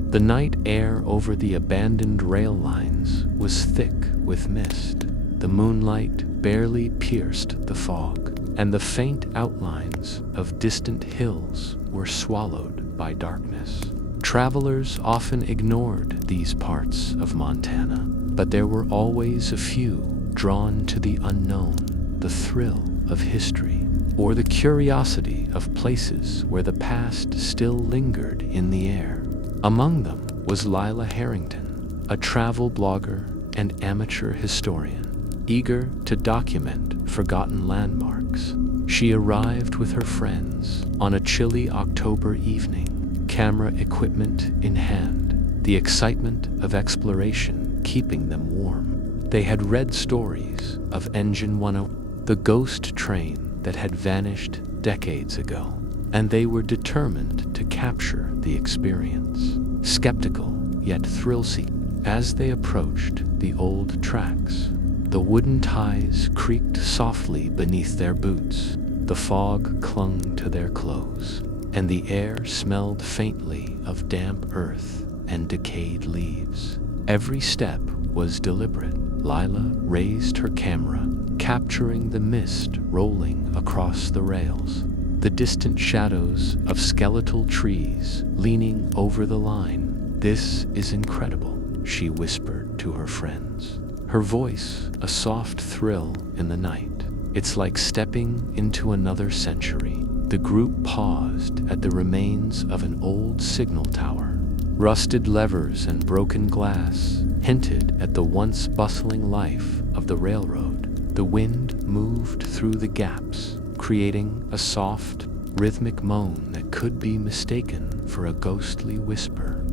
The night air over the abandoned rail lines was thick with mist. The moonlight barely pierced the fog, and the faint outlines of distant hills were swallowed by darkness. Travelers often ignored these parts of Montana, but there were always a few drawn to the unknown, the thrill of history, or the curiosity of places where the past still lingered in the air. Among them was Lila Harrington, a travel blogger and amateur historian, eager to document forgotten landmarks. She arrived with her friends on a chilly October evening, camera equipment in hand, the excitement of exploration keeping them warm. They had read stories of Engine 101, the ghost train that had vanished decades ago, and they were determined to capture the experience. Skeptical yet thrill-seeking, as they approached the old tracks, the wooden ties creaked softly beneath their boots, the fog clung to their clothes, and the air smelled faintly of damp earth and decayed leaves. Every step was deliberate. Lila raised her camera, capturing the mist rolling across the rails, the distant shadows of skeletal trees leaning over the line. "This is incredible," she whispered to her friends, her voice a soft thrill in the night. "It's like stepping into another century." The group paused at the remains of an old signal tower. Rusted levers and broken glass hinted at the once bustling life of the railroad. The wind moved through the gaps, creating a soft, rhythmic moan that could be mistaken for a ghostly whisper.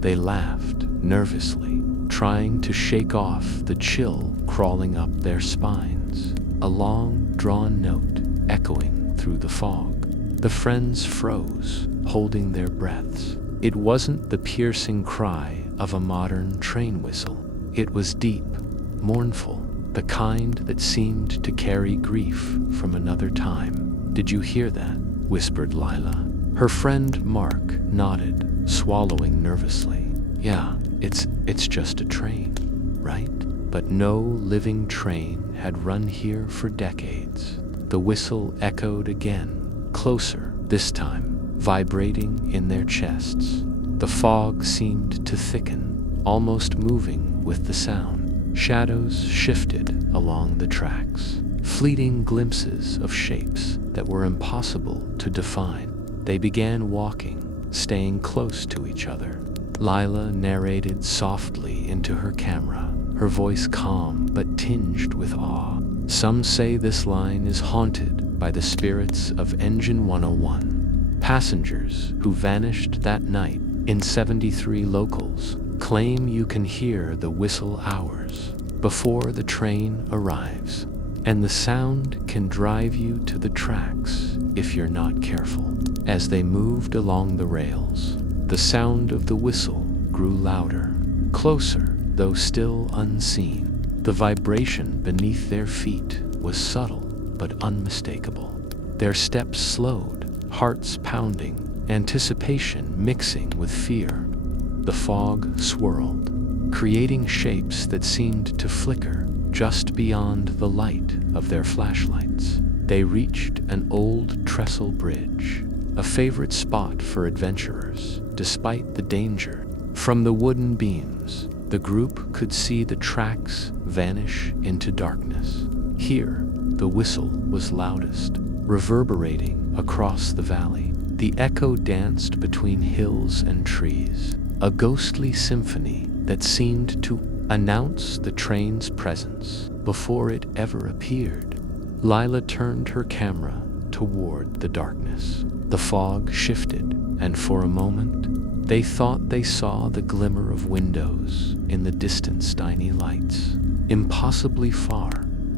They laughed nervously, trying to shake off the chill crawling up their spines, a long, drawn note echoing through the fog. The friends froze, holding their breaths. It wasn't the piercing cry of a modern train whistle. It was deep, mournful, the kind that seemed to carry grief from another time. "Did you hear that?" whispered Lila. Her friend Mark nodded, swallowing nervously. "Yeah, it's just a train, right?" But no living train had run here for decades. The whistle echoed again, closer this time, vibrating in their chests. The fog seemed to thicken, almost moving with the sound. Shadows shifted along the tracks, fleeting glimpses of shapes that were impossible to define. They began walking, staying close to each other. Lila narrated softly into her camera, her voice calm but tinged with awe. "Some say this line is haunted by the spirits of Engine 101. Passengers who vanished that night in 73 locals claim you can hear the whistle hours before the train arrives, and the sound can drive you to the tracks if you're not careful." As they moved along the rails, the sound of the whistle grew louder, closer, though still unseen. The vibration beneath their feet was subtle but unmistakable. Their steps slowed, hearts pounding, anticipation mixing with fear. The fog swirled, creating shapes that seemed to flicker just beyond the light of their flashlights. They reached an old trestle bridge, a favorite spot for adventurers, despite the danger. From the wooden beams, the group could see the tracks vanish into darkness. Here, the whistle was loudest, reverberating across the valley. The echo danced between hills and trees, a ghostly symphony that seemed to announce the train's presence before it ever appeared. Lila turned her camera toward the darkness. The fog shifted, and for a moment, they thought they saw the glimmer of windows in the distant tiny lights, impossibly far,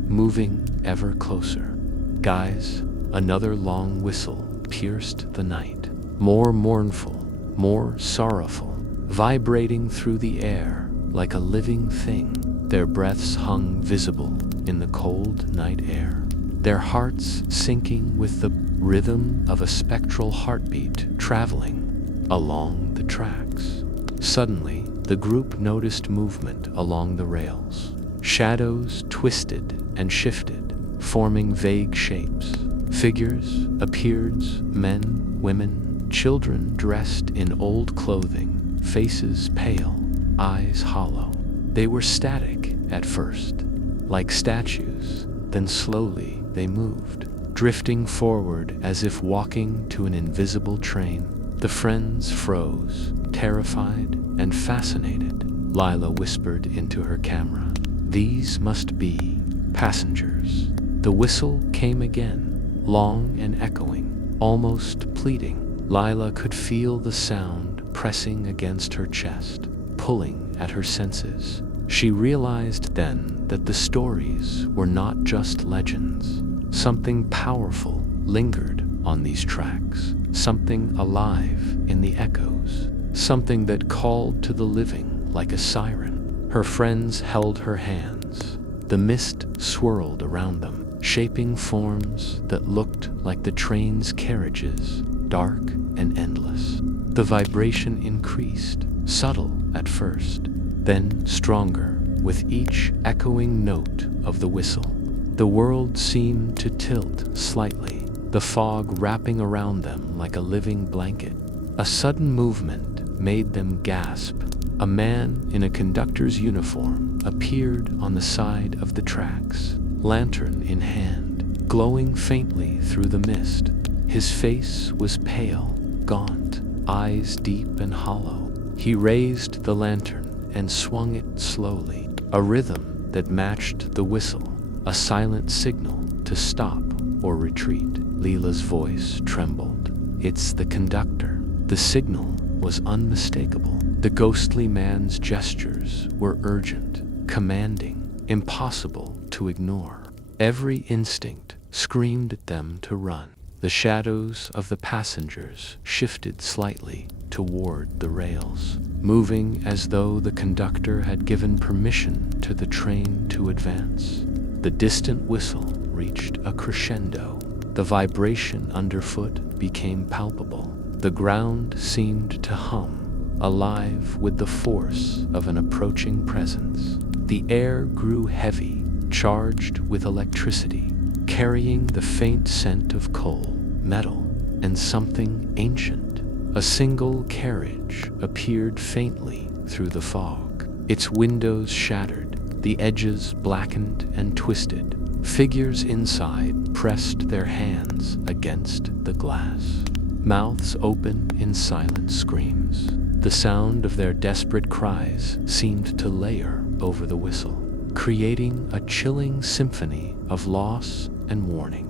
moving ever closer. "Guys," another long whistle pierced the night, more mournful, more sorrowful, vibrating through the air like a living thing. Their breaths hung visible in the cold night air, their hearts syncing with the rhythm of a spectral heartbeat traveling along the tracks. Suddenly, the group noticed movement along the rails. Shadows twisted and shifted, forming vague shapes. Figures appeared, men, women, children dressed in old clothing, faces pale, eyes hollow. They were static at first, like statues, then slowly they moved, drifting forward as if walking to an invisible train. The friends froze, terrified and fascinated. Lila whispered into her camera, "These must be passengers." The whistle came again, long and echoing, almost pleading. Lila could feel the sound pressing against her chest, pulling at her senses. She realized then that the stories were not just legends. Something powerful lingered on these tracks, something alive in the echoes, something that called to the living like a siren. Her friends held her hands. The mist swirled around them, shaping forms that looked like the train's carriages, dark and endless. The vibration increased, subtle at first, then stronger with each echoing note of the whistle. The world seemed to tilt slightly, the fog wrapping around them like a living blanket. A sudden movement made them gasp. A man in a conductor's uniform appeared on the side of the tracks, lantern in hand, glowing faintly through the mist. His face was pale, gaunt, eyes deep and hollow. He raised the lantern and swung it slowly, a rhythm that matched the whistle, a silent signal to stop or retreat. Leela's voice trembled. "It's the conductor." The signal was unmistakable. The ghostly man's gestures were urgent, commanding, impossible to ignore. Every instinct screamed at them to run. The shadows of the passengers shifted slightly toward the rails, moving as though the conductor had given permission to the train to advance. The distant whistle reached a crescendo. The vibration underfoot became palpable. The ground seemed to hum, alive with the force of an approaching presence. The air grew heavy, charged with electricity, carrying the faint scent of coal, metal, and something ancient. A single carriage appeared faintly through the fog. Its windows shattered, the edges blackened and twisted. Figures inside pressed their hands against the glass. Mouths open in silent screams. The sound of their desperate cries seemed to layer over the whistle, creating a chilling symphony of loss and warning.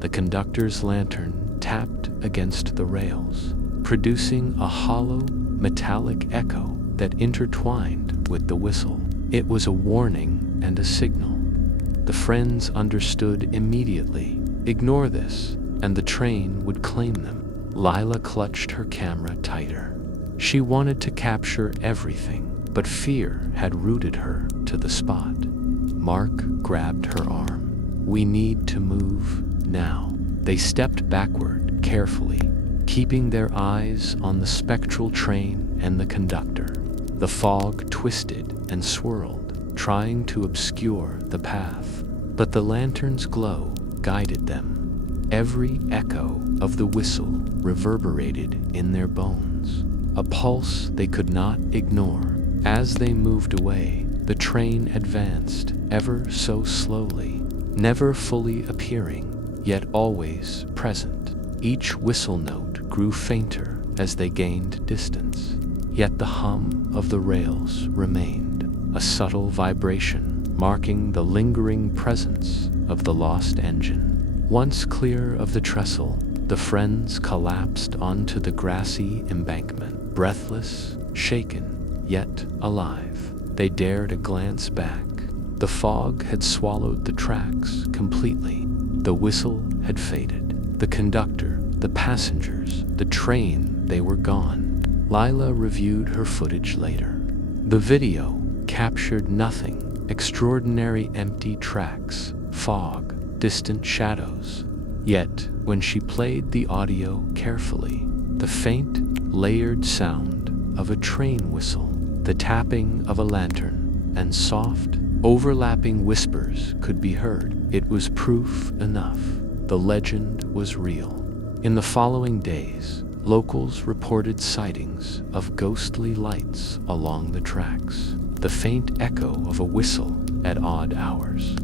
The conductor's lantern tapped against the rails, producing a hollow, metallic echo that intertwined with the whistle. It was a warning and a signal. The friends understood immediately. Ignore this, and the train would claim them. Lila clutched her camera tighter. She wanted to capture everything, but fear had rooted her to the spot. Mark grabbed her arm. "We need to move now." They stepped backward carefully, keeping their eyes on the spectral train and the conductor. The fog twisted and swirled, trying to obscure the path, but the lantern's glow guided them. Every echo of the whistle reverberated in their bones, a pulse they could not ignore. As they moved away, the train advanced ever so slowly, never fully appearing, yet always present. Each whistle note grew fainter as they gained distance, yet the hum of the rails remained, a subtle vibration marking the lingering presence of the lost engine. Once clear of the trestle, the friends collapsed onto the grassy embankment, breathless, shaken, yet alive. They dared a glance back. The fog had swallowed the tracks completely. The whistle had faded. The conductor, the passengers, the train, they were gone. Lila reviewed her footage later. The video captured nothing. Extraordinary empty tracks, fog, distant shadows. Yet, when she played the audio carefully, the faint, layered sound of a train whistle, the tapping of a lantern, and soft, overlapping whispers could be heard. It was proof enough. The legend was real. In the following days, locals reported sightings of ghostly lights along the tracks, the faint echo of a whistle at odd hours,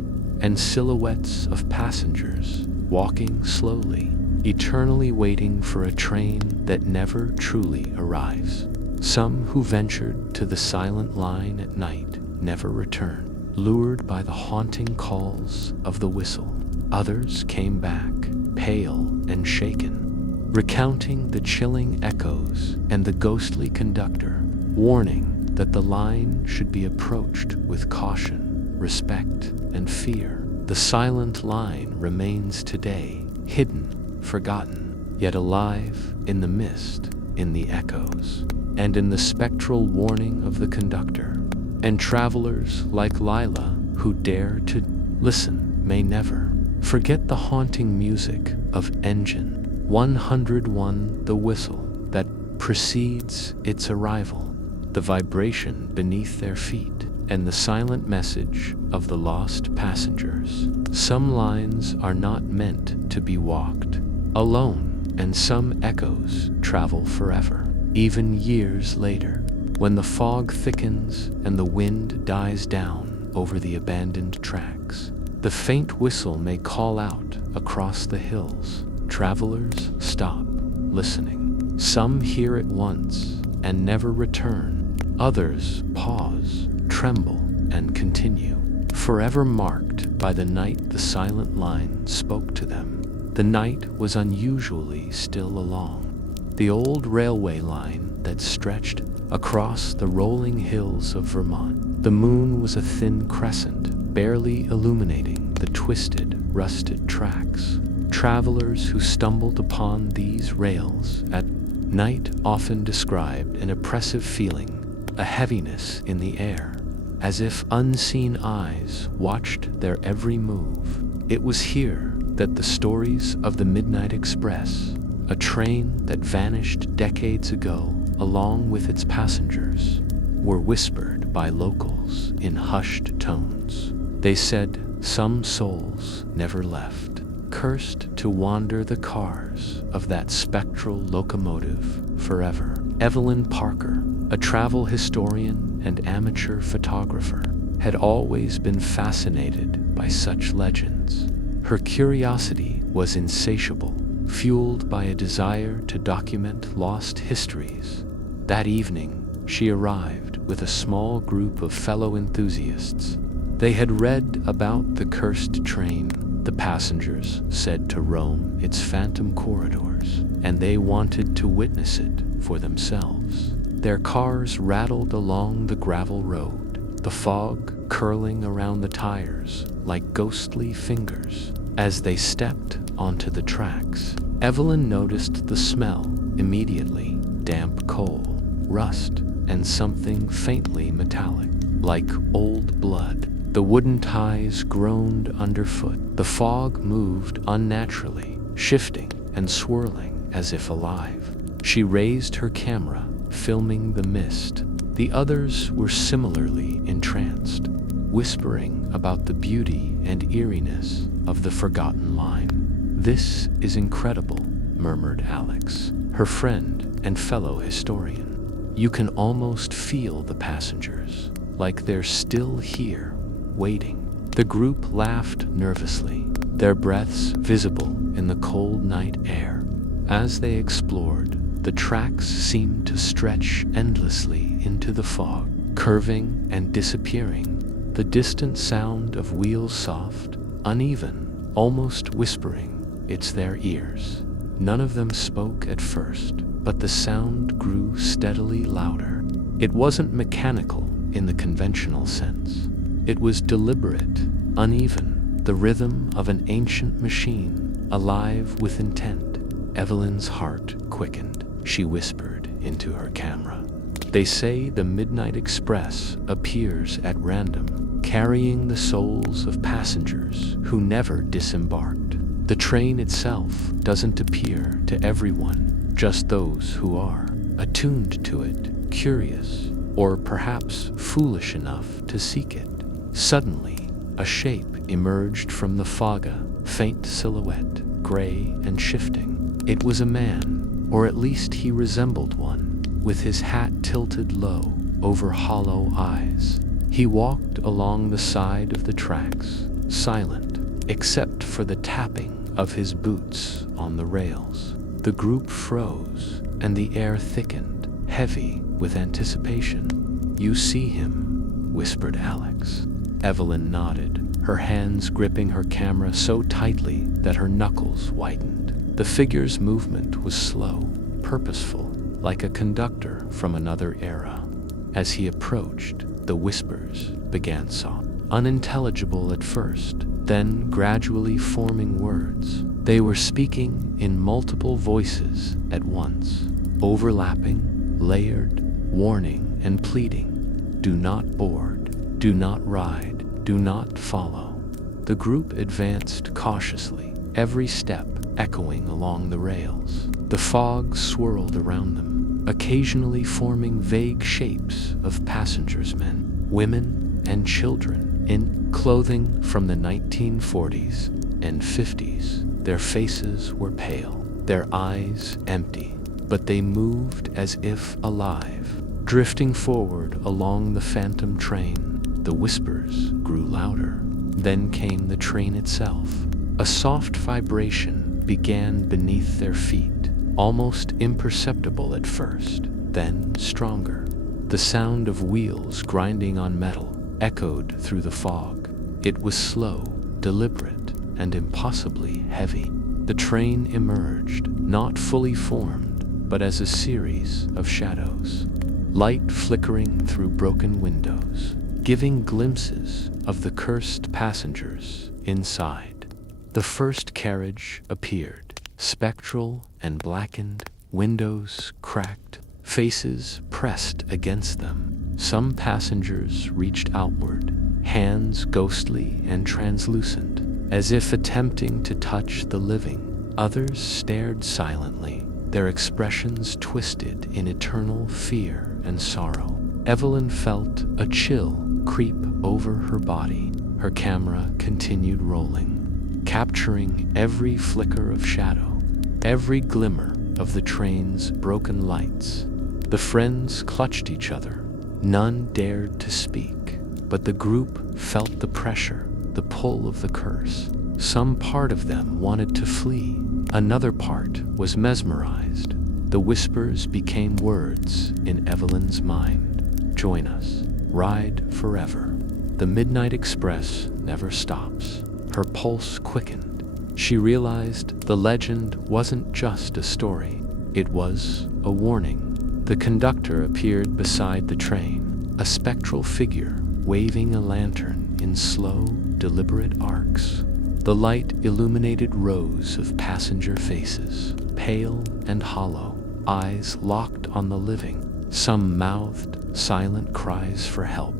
and silhouettes of passengers walking slowly, eternally waiting for a train that never truly arrives. Some who ventured to the silent line at night never returned, lured by the haunting calls of the whistle. Others came back, pale and shaken, recounting the chilling echoes and the ghostly conductor, warning that the line should be approached with caution, respect, and fear. The silent line remains today, hidden, forgotten, yet alive in the mist, in the echoes, and in the spectral warning of the conductor. And travelers like Lila, who dare to listen, may never forget the haunting music of engine 101, the whistle that precedes its arrival, the vibration beneath their feet, and the silent message of the lost passengers. Some lines are not meant to be walked alone, and some echoes travel forever, even years later. When the fog thickens and the wind dies down over the abandoned tracks, the faint whistle may call out across the hills. Travelers stop, listening. Some hear it once and never return. Others pause, tremble, and continue, forever marked by the night the silent line spoke to them. The night was unusually still along the old railway line that stretched across the rolling hills of Vermont. The moon was a thin crescent, barely illuminating the twisted, rusted tracks. Travelers who stumbled upon these rails at night often described an oppressive feeling, a heaviness in the air, as if unseen eyes watched their every move. It was here that the stories of the Midnight Express, a train that vanished decades ago along with its passengers, were whispered by locals in hushed tones. They said some souls never left, cursed to wander the cars of that spectral locomotive forever. Evelyn Parker, a travel historian and amateur photographer, had always been fascinated by such legends. Her curiosity was insatiable, fueled by a desire to document lost histories. That evening, she arrived with a small group of fellow enthusiasts. They had read about the cursed train, the passengers said to roam its phantom corridors, and they wanted to witness it for themselves. Their cars rattled along the gravel road, the fog curling around the tires like ghostly fingers as they stepped onto the tracks. Evelyn noticed the smell immediately: damp coal, rust, and something faintly metallic, like old blood. The wooden ties groaned underfoot. The fog moved unnaturally, shifting and swirling as if alive. She raised her camera, filming the mist. The others were similarly entranced, whispering about the beauty and eeriness of the forgotten line. "This is incredible," murmured Alex, her friend and fellow historian. "You can almost feel the passengers, like they're still here, waiting." The group laughed nervously, their breaths visible in the cold night air. As they explored, the tracks seemed to stretch endlessly into the fog, curving and disappearing, the distant sound of wheels soft, uneven, almost whispering its their ears. None of them spoke at first, but the sound grew steadily louder. It wasn't mechanical in the conventional sense. It was deliberate, uneven, the rhythm of an ancient machine, alive with intent. Evelyn's heart quickened. She whispered into her camera, "They say the Midnight Express appears at random, carrying the souls of passengers who never disembarked. The train itself doesn't appear to everyone, just those who are attuned to it, curious, or perhaps foolish enough to seek it." Suddenly, a shape emerged from the fog, a faint silhouette, gray and shifting. It was a man, or at least he resembled one, with his hat tilted low over hollow eyes. He walked along the side of the tracks, silent, except for the tapping of his boots on the rails. The group froze, and the air thickened, heavy with anticipation. "You see him," whispered Alex. Evelyn nodded, her hands gripping her camera so tightly that her knuckles whitened. The figure's movement was slow, purposeful, like a conductor from another era. As he approached, the whispers began soft, unintelligible at first, then gradually forming words. They were speaking in multiple voices at once, overlapping, layered, warning and pleading. "Do not board, do not ride, do not follow." The group advanced cautiously, every step echoing along the rails. The fog swirled around them, occasionally forming vague shapes of passengers, men, women, and children in clothing from the 1940s and 50s. Their faces were pale, their eyes empty, but they moved as if alive, drifting forward along the phantom train. The whispers grew louder. Then came the train itself. A soft vibration began beneath their feet, almost imperceptible at first, then stronger. The sound of wheels grinding on metal echoed through the fog. It was slow, deliberate, and impossibly heavy. the train emerged, not fully formed, but as a series of shadows, light flickering through broken windows, giving glimpses of the cursed passengers inside. The first carriage appeared, spectral and blackened, windows cracked, faces pressed against them. Some passengers reached outward, hands ghostly and translucent, as if attempting to touch the living. Others stared silently, their expressions twisted in eternal fear and sorrow. Evelyn felt a chill creep over her body. Her camera continued rolling, capturing every flicker of shadow, every glimmer of the train's broken lights. The friends clutched each other. None dared to speak, but the group felt the pressure, the pull of the curse. Some part of them wanted to flee. Another part was mesmerized. The whispers became words in Evelyn's mind. Join us. Ride forever. The Midnight Express never stops. Her pulse quickened. She realized the legend wasn't just a story. It was a warning. The conductor appeared beside the train, a spectral figure waving a lantern in slow, deliberate arcs. The light illuminated rows of passenger faces, pale and hollow, eyes locked on the living. Some mouthed silent cries for help.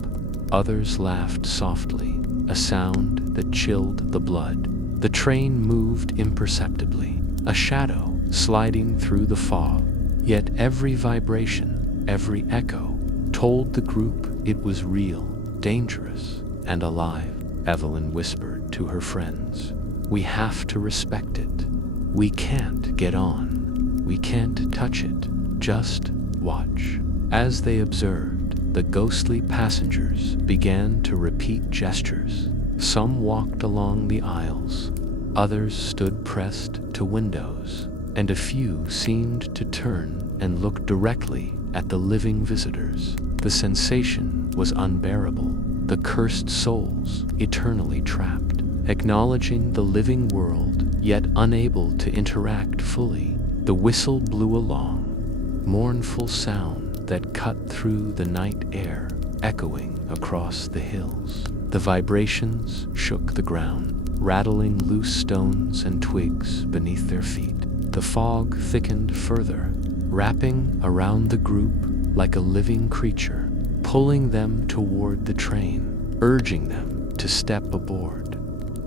Others laughed softly, a sound that chilled the blood. The train moved imperceptibly, a shadow sliding through the fog. Yet every vibration, every echo, told the group it was real, dangerous, and alive. Evelyn whispered to her friends, "We have to respect it. We can't get on. We can't touch it. Just watch." As they observed, the ghostly passengers began to repeat gestures. Some walked along the aisles, others stood pressed to windows, and a few seemed to turn and look directly at the living visitors. The sensation was unbearable. The cursed souls, eternally trapped, acknowledging the living world, yet unable to interact fully. The whistle blew along, mournful sound that cut through the night air, echoing across the hills. The vibrations shook the ground, rattling loose stones and twigs beneath their feet. The fog thickened further, wrapping around the group like a living creature, pulling them toward the train, urging them to step aboard.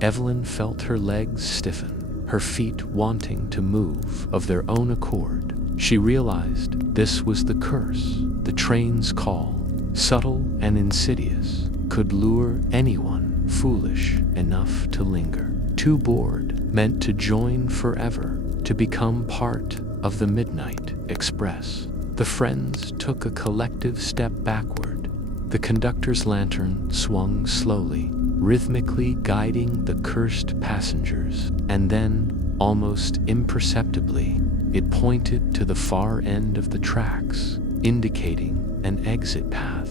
Evelyn felt her legs stiffen, her feet wanting to move of their own accord. She realized this was the curse. The train's call, subtle and insidious, could lure anyone foolish enough to linger. Too bored, meant to join forever, to become part of the Midnight Express. The friends took a collective step backward. The conductor's lantern swung slowly, rhythmically guiding the cursed passengers, and then, almost imperceptibly, it pointed to the far end of the tracks, indicating an exit path.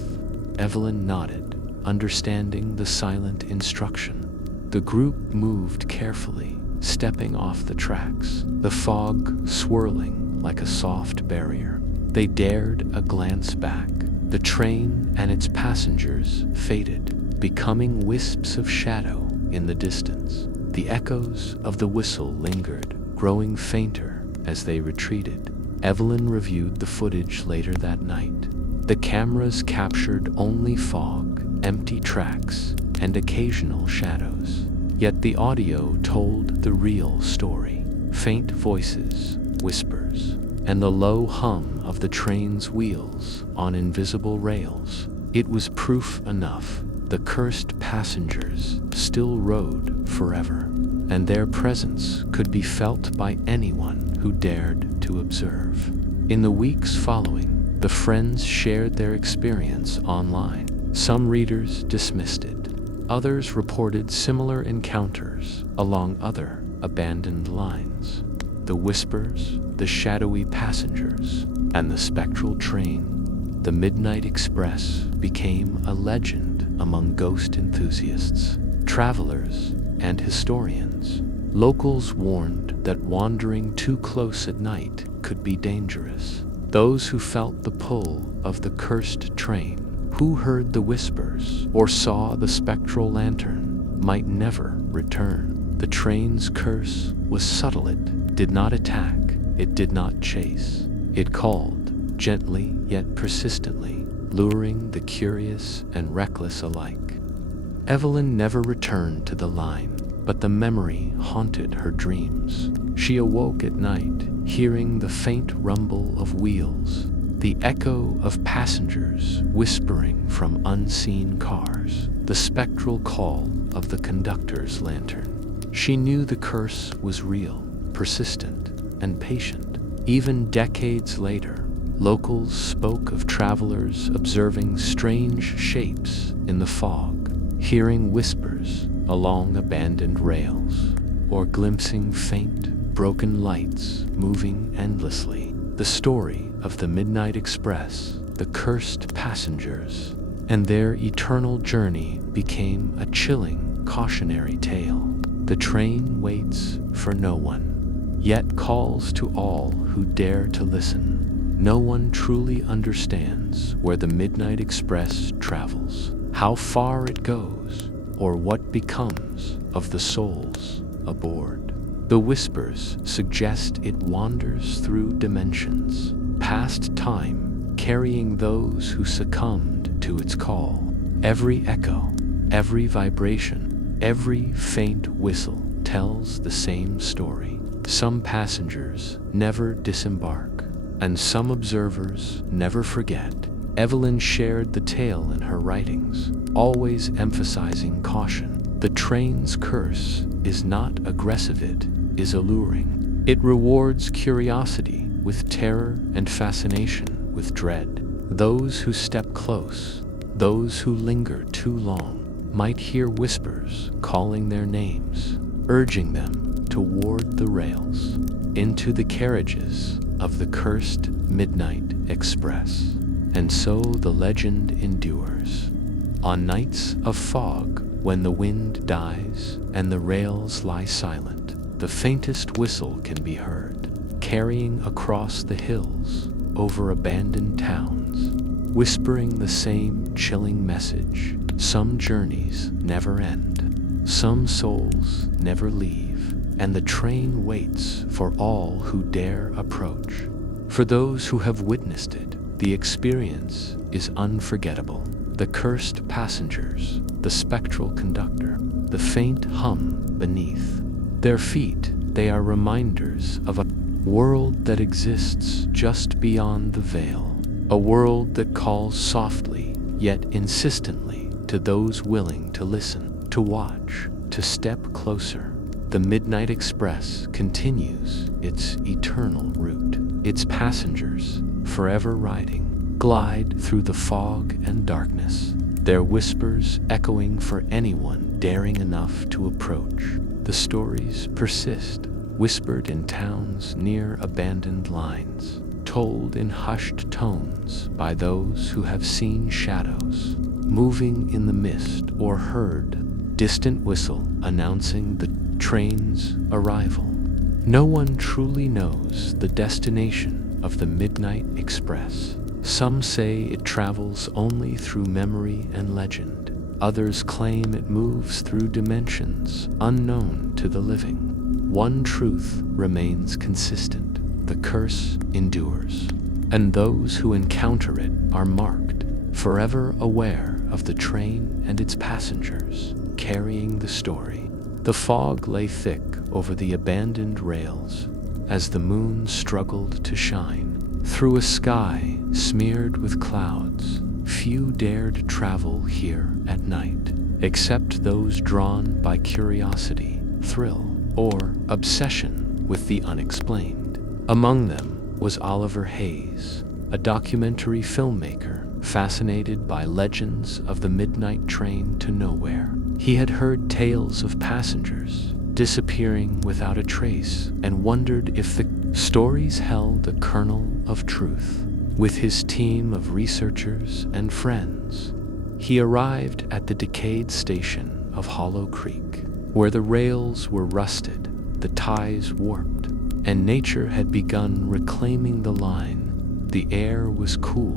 Evelyn nodded, understanding the silent instruction. The group moved carefully, stepping off the tracks, the fog swirling like a soft barrier. They dared a glance back. The train and its passengers faded, becoming wisps of shadow in the distance. The echoes of the whistle lingered, growing fainter as they retreated. Evelyn reviewed the footage later that night. The cameras captured only fog, empty tracks, and occasional shadows. Yet the audio told the real story. Faint voices, whispers, and the low hum of the train's wheels on invisible rails. It was proof enough. The cursed passengers still rode forever, and their presence could be felt by anyone who dared to observe. In the weeks following, the friends shared their experience online. Some readers dismissed it. Others reported similar encounters along other abandoned lines. The whispers, the shadowy passengers, and the spectral train. The Midnight Express became a legend among ghost enthusiasts, travelers, and historians. Locals warned that wandering too close at night could be dangerous. Those who felt the pull of the cursed train, who heard the whispers or saw the spectral lantern, might never return. The train's curse was subtle. It did not attack, it did not chase. It called, gently yet persistently, luring the curious and reckless alike. Evelyn never returned to the line, but the memory haunted her dreams. She awoke at night, hearing the faint rumble of wheels, the echo of passengers whispering from unseen cars, the spectral call of the conductor's lantern. She knew the curse was real, persistent, and patient. Even decades later, locals spoke of travelers observing strange shapes in the fog, hearing whispers along abandoned rails, or glimpsing faint, broken lights moving endlessly. The story of the Midnight Express, the cursed passengers, and their eternal journey became a chilling, cautionary tale. The train waits for no one, yet calls to all who dare to listen. No one truly understands where the Midnight Express travels, how far it goes, or what becomes of the souls aboard. The whispers suggest it wanders through dimensions, past time, carrying those who succumbed to its call. Every echo, every vibration, every faint whistle tells the same story. Some passengers never disembark, and some observers never forget. Evelyn shared the tale in her writings, always emphasizing caution. The train's curse is not aggressive, it is alluring. It rewards curiosity with terror and fascination with dread. Those who step close, those who linger too long, might hear whispers calling their names, urging them toward the rails, into the carriages of the cursed Midnight Express. And so the legend endures. On nights of fog, when the wind dies and the rails lie silent, the faintest whistle can be heard, carrying across the hills over abandoned towns, whispering the same chilling message. Some journeys never end, some souls never leave, and the train waits for all who dare approach. For those who have witnessed it, the experience is unforgettable. The cursed passengers, the spectral conductor, the faint hum beneath their feet, they are reminders of a world that exists just beyond the veil, a world that calls softly yet insistently to those willing to listen, to watch, to step closer. The Midnight Express continues its eternal route, its passengers, forever riding, glide through the fog and darkness, their whispers echoing for anyone daring enough to approach. The stories persist, whispered in towns near abandoned lines, told in hushed tones by those who have seen shadows moving in the mist or heard distant whistle announcing the train's arrival. No one truly knows the destination of the Midnight Express. Some say it travels only through memory and legend. Others claim it moves through dimensions unknown to the living. One truth remains consistent: the curse endures, and those who encounter it are marked, forever aware of the train and its passengers, carrying the story. The fog lay thick over the abandoned rails as the moon struggled to shine. Through a sky smeared with clouds, few dared travel here at night, except those drawn by curiosity, thrill, or obsession with the unexplained. Among them was Oliver Hayes, a documentary filmmaker fascinated by legends of the midnight train to nowhere. He had heard tales of passengers disappearing without a trace and wondered if the stories held a kernel of truth. With his team of researchers and friends, he arrived at the decayed station of Hollow Creek, where the rails were rusted the ties warped, and nature had begun reclaiming the line. The air was cool,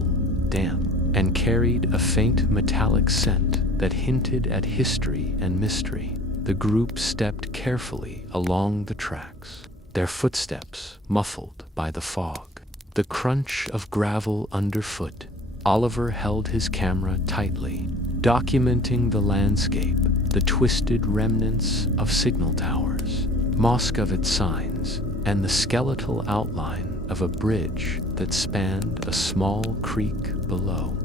damp, and carried a faint metallic scent that hinted at history and mystery. The group stepped carefully along the tracks, their footsteps muffled by the fog. The crunch of gravel underfoot. Oliver held his camera tightly, documenting the landscape, the twisted remnants of signal towers, Moscovite signs, and the skeletal outline of a bridge that spanned a small creek below.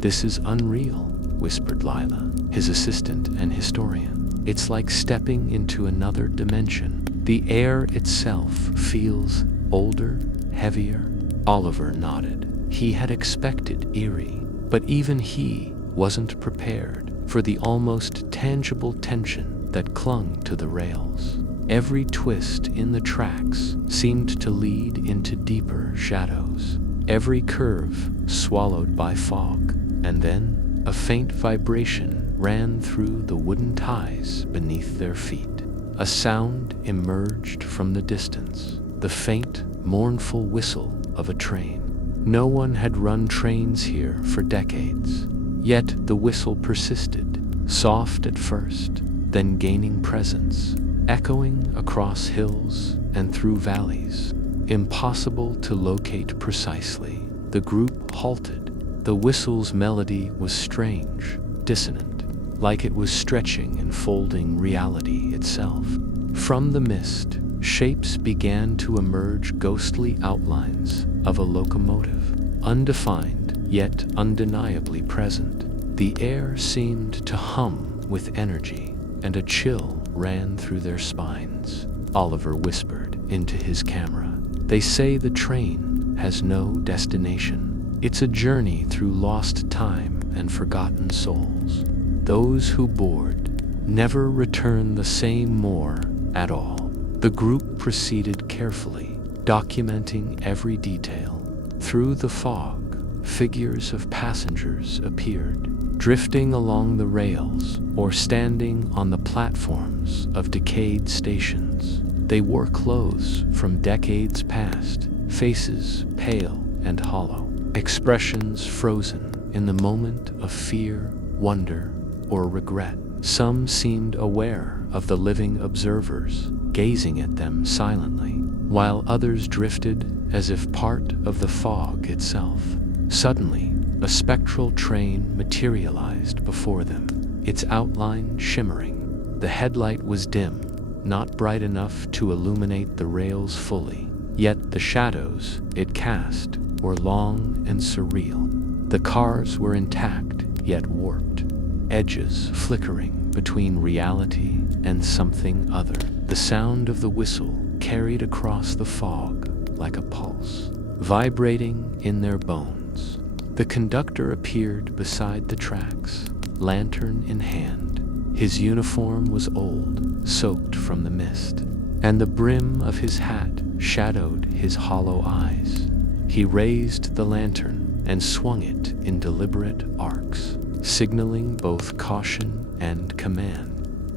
"This is unreal," whispered Lila, his assistant and historian. "It's like stepping into another dimension. The air itself feels older, heavier." Oliver nodded. He had expected eerie, but even he wasn't prepared for the almost tangible tension that clung to the rails. Every twist in the tracks seemed to lead into deeper shadows, every curve swallowed by fog, and then a faint vibration ran through the wooden ties beneath their feet. A sound emerged from the distance, the faint, mournful whistle of a train. No one had run trains here for decades, yet the whistle persisted, soft at first, then gaining presence, echoing across hills and through valleys. Impossible to locate precisely, the group halted. The whistle's melody was strange, dissonant, like it was stretching and folding reality itself. From the mist, shapes began to emerge, ghostly outlines of a locomotive, undefined yet undeniably present. The air seemed to hum with energy, and a chill ran through their spines. Oliver whispered into his camera, "They say the train has no destination. It's a journey through lost time and forgotten souls. Those who board never return the same more at all." The group proceeded carefully, documenting every detail. Through the fog, figures of passengers appeared, drifting along the rails or standing on the platforms of decayed stations. They wore clothes from decades past, faces pale and hollow, expressions frozen in the moment of fear, wonder, or regret. Some seemed aware of the living observers, gazing at them silently, while others drifted as if part of the fog itself. Suddenly, a spectral train materialized before them, its outline shimmering. The headlight was dim, not bright enough to illuminate the rails fully, yet the shadows it cast were long and surreal. The cars were intact, yet warped, edges flickering between reality and something other. The sound of the whistle carried across the fog like a pulse, vibrating in their bones. The conductor appeared beside the tracks, lantern in hand. His uniform was old, soaked from the mist, and the brim of his hat shadowed his hollow eyes. He raised the lantern and swung it in deliberate arcs, signaling both caution and command.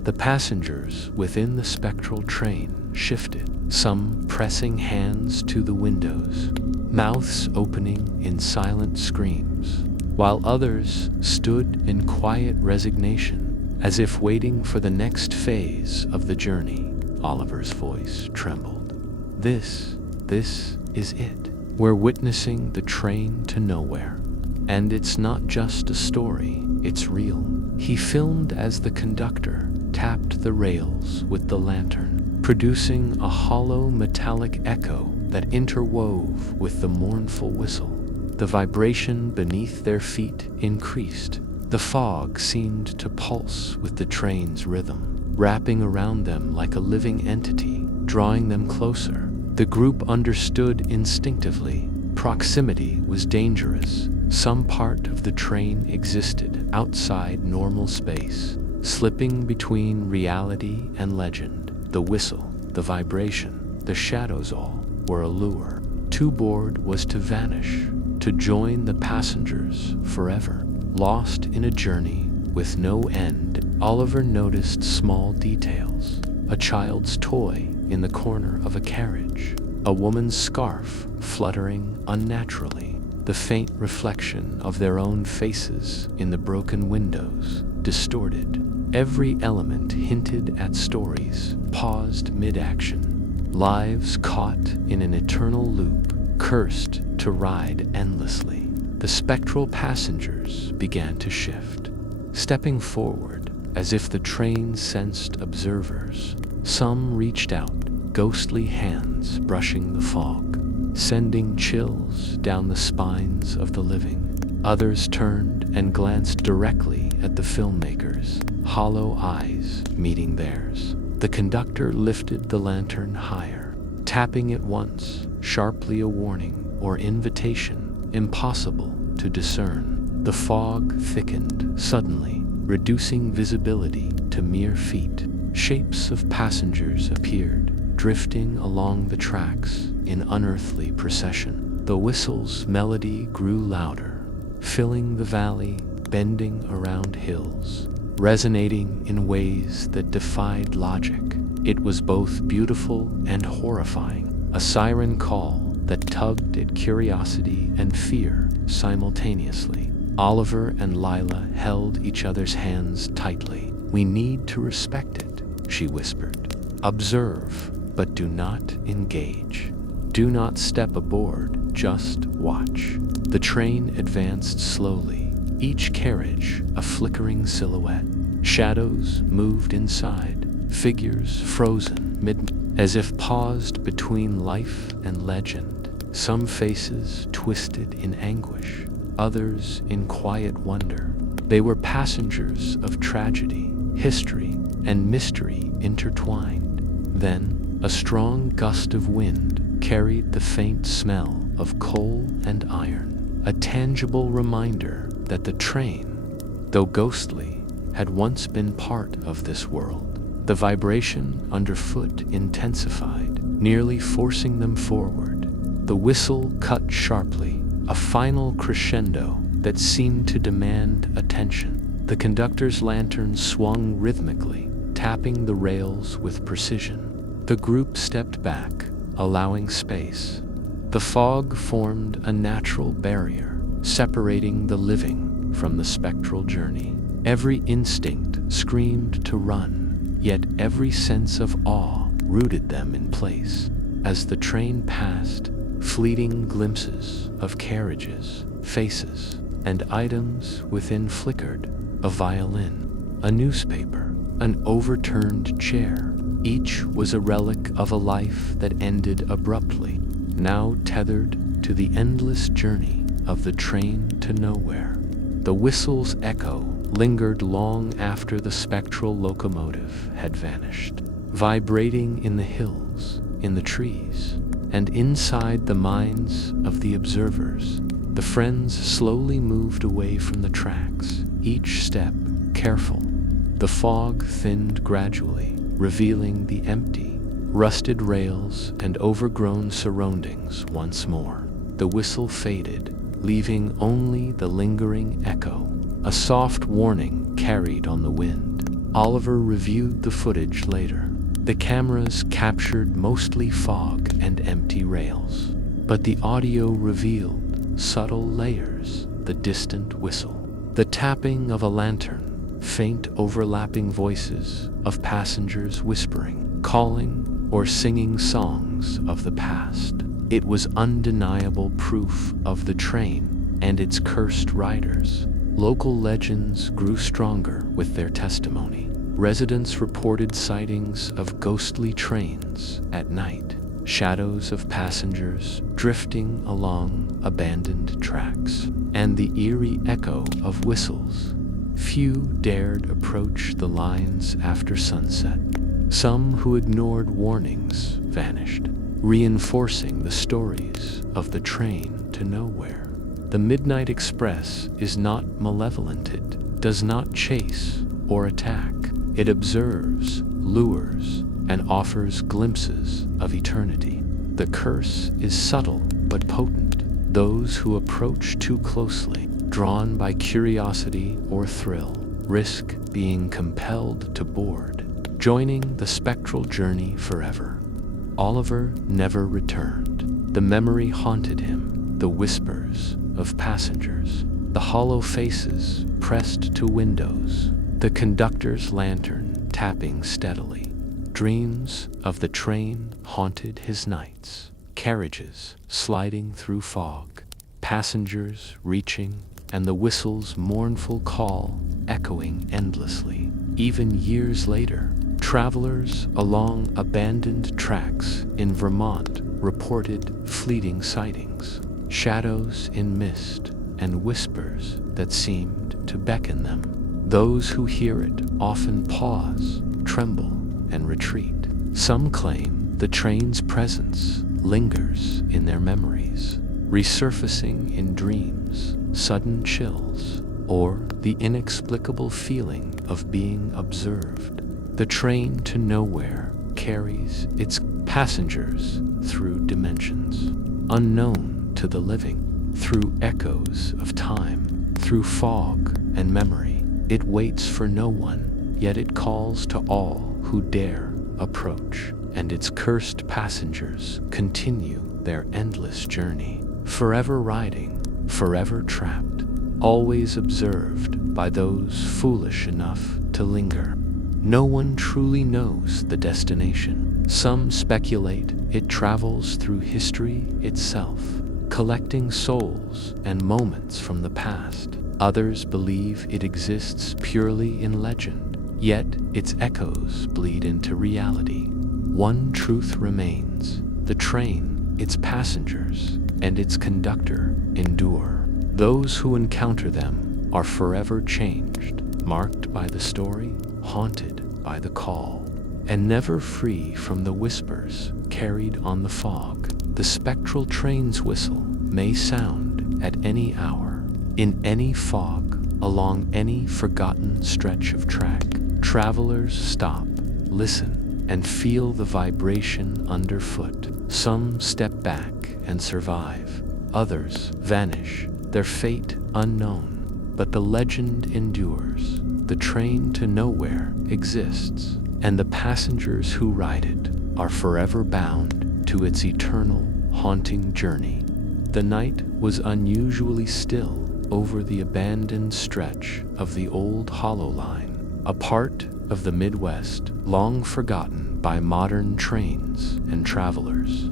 The passengers within the spectral train shifted, some pressing hands to the windows, mouths opening in silent screams, while others stood in quiet resignation, as if waiting for the next phase of the journey. Oliver's voice trembled. This is it. We're witnessing the train to nowhere. And it's not just a story, it's real. He filmed as the conductor tapped the rails with the lantern, producing a hollow metallic echo that interwove with the mournful whistle. The vibration beneath their feet increased. The fog seemed to pulse with the train's rhythm, wrapping around them like a living entity, drawing them closer. The group understood instinctively. Proximity was dangerous. Some part of the train existed outside normal space, slipping between reality and legend. The whistle, the vibration, the shadows all were a lure. To board was to vanish, to join the passengers forever, lost in a journey with no end. Oliver noticed small details. A child's toy in the corner of a carriage, a woman's scarf fluttering unnaturally, the faint reflection of their own faces in the broken windows, distorted. Every element hinted at stories paused mid-action, lives caught in an eternal loop, cursed to ride endlessly. The spectral passengers began to shift, stepping forward as if the train sensed observers. Some reached out, ghostly hands brushing the fog, sending chills down the spines of the living. Others turned and glanced directly at the filmmakers, hollow eyes meeting theirs. The conductor lifted the lantern higher, tapping it once, sharply a warning or invitation, impossible to discern. The fog thickened suddenly, reducing visibility to mere feet. Shapes of passengers appeared, drifting along the tracks in unearthly procession. The whistle's melody grew louder, filling the valley, bending around hills, resonating in ways that defied logic. It was both beautiful and horrifying, a siren call that tugged at curiosity and fear simultaneously. Oliver and Lila held each other's hands tightly. "We need to respect it," she whispered. "Observe, but do not engage. Do not step aboard, just watch." The train advanced slowly, each carriage a flickering silhouette. Shadows moved inside, figures frozen as if paused between life and legend. Some faces twisted in anguish, others in quiet wonder. They were passengers of tragedy, history, and mystery intertwined. Then, a strong gust of wind carried the faint smell of coal and iron, a tangible reminder that the train, though ghostly, had once been part of this world. The vibration underfoot intensified, nearly forcing them forward. The whistle cut sharply, a final crescendo that seemed to demand attention. The conductor's lantern swung rhythmically, tapping the rails with precision. The group stepped back, allowing space. The fog formed a natural barrier, separating the living from the spectral journey. Every instinct screamed to run, yet every sense of awe rooted them in place. As the train passed, fleeting glimpses of carriages, faces, and items within flickered. A violin, a newspaper, an overturned chair. Each was a relic of a life that ended abruptly, now tethered to the endless journey of the train to nowhere. The whistle's echo lingered long after the spectral locomotive had vanished, vibrating in the hills, in the trees, and inside the minds of the observers. The friends slowly moved away from the tracks, each step careful. The fog thinned gradually, revealing the empty, rusted rails and overgrown surroundings once more. The whistle faded, leaving only the lingering echo, a soft warning carried on the wind. Oliver reviewed the footage later. The cameras captured mostly fog and empty rails, but the audio revealed subtle layers: the distant whistle, the tapping of a lantern, faint overlapping voices of passengers whispering, calling, or singing songs of the past. It was undeniable proof of the train and its cursed riders. Local legends grew stronger with their testimony. Residents reported sightings of ghostly trains at night, shadows of passengers drifting along abandoned tracks, and the eerie echo of whistles. Few dared approach the lines after sunset. Some who ignored warnings vanished, reinforcing the stories of the train to nowhere. The Midnight Express is not malevolent. It does not chase or attack. It observes, lures, and offers glimpses of eternity. The curse is subtle but potent. Those who approach too closely, drawn by curiosity or thrill, risk being compelled to board, joining the spectral journey forever. Oliver never returned. The memory haunted him, the whispers of passengers, the hollow faces pressed to windows, the conductor's lantern tapping steadily. Dreams of the train haunted his nights. Carriages sliding through fog, passengers reaching, and the whistle's mournful call echoing endlessly. Even years later, travelers along abandoned tracks in Vermont reported fleeting sightings, shadows in mist, and whispers that seemed to beckon them. Those who hear it often pause, tremble, and retreat. Some claim the train's presence lingers in their memories, resurfacing in dreams, sudden chills, or the inexplicable feeling of being observed. The train to nowhere carries its passengers through dimensions unknown to the living, through echoes of time, through fog and memory. It waits for no one, yet it calls to all who dare approach, and its cursed passengers continue their endless journey, forever riding, forever trapped, always observed by those foolish enough to linger. No one truly knows the destination. Some speculate it travels through history itself, collecting souls and moments from the past. Others believe it exists purely in legend, yet its echoes bleed into reality. One truth remains: the train, its passengers, and its conductor endure. Those who encounter them are forever changed, marked by the story, haunted by the call, and never free from the whispers carried on the fog. The spectral train's whistle may sound at any hour, in any fog, along any forgotten stretch of track. Travelers stop, listen, and feel the vibration underfoot. Some step back and survive. Others vanish, their fate unknown. But the legend endures. The train to nowhere exists, and the passengers who ride it are forever bound to its eternal, haunting journey. The night was unusually still over the abandoned stretch of the old Hollow Line, a part of the Midwest long forgotten by modern trains and travelers.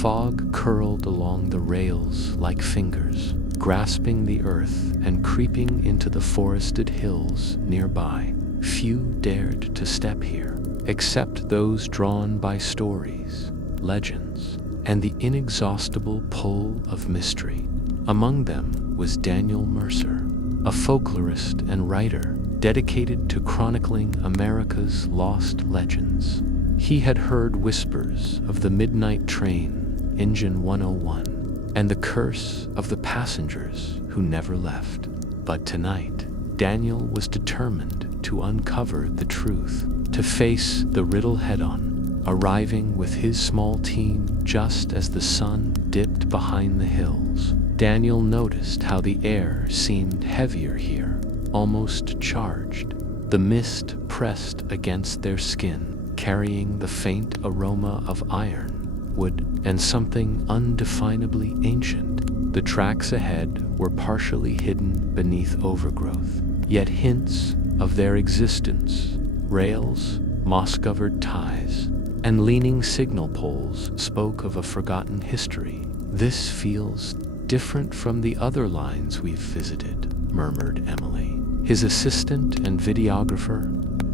Fog curled along the rails like fingers, grasping the earth and creeping into the forested hills nearby. Few dared to step here, except those drawn by stories, legends, and the inexhaustible pull of mystery. Among them was Daniel Mercer, a folklorist and writer dedicated to chronicling America's lost legends. He had heard whispers of the midnight train, Engine 101, and the curse of the passengers who never left. But tonight, Daniel was determined to uncover the truth, to face the riddle head-on, arriving with his small team just as the sun dipped behind the hills. Daniel noticed how the air seemed heavier here, almost charged. The mist pressed against their skin, carrying the faint aroma of iron, wood, and something undefinably ancient. The tracks ahead were partially hidden beneath overgrowth, yet hints of their existence, rails, moss-covered ties, and leaning signal poles spoke of a forgotten history. "This feels different from the other lines we've visited," murmured Emily, his assistant and videographer.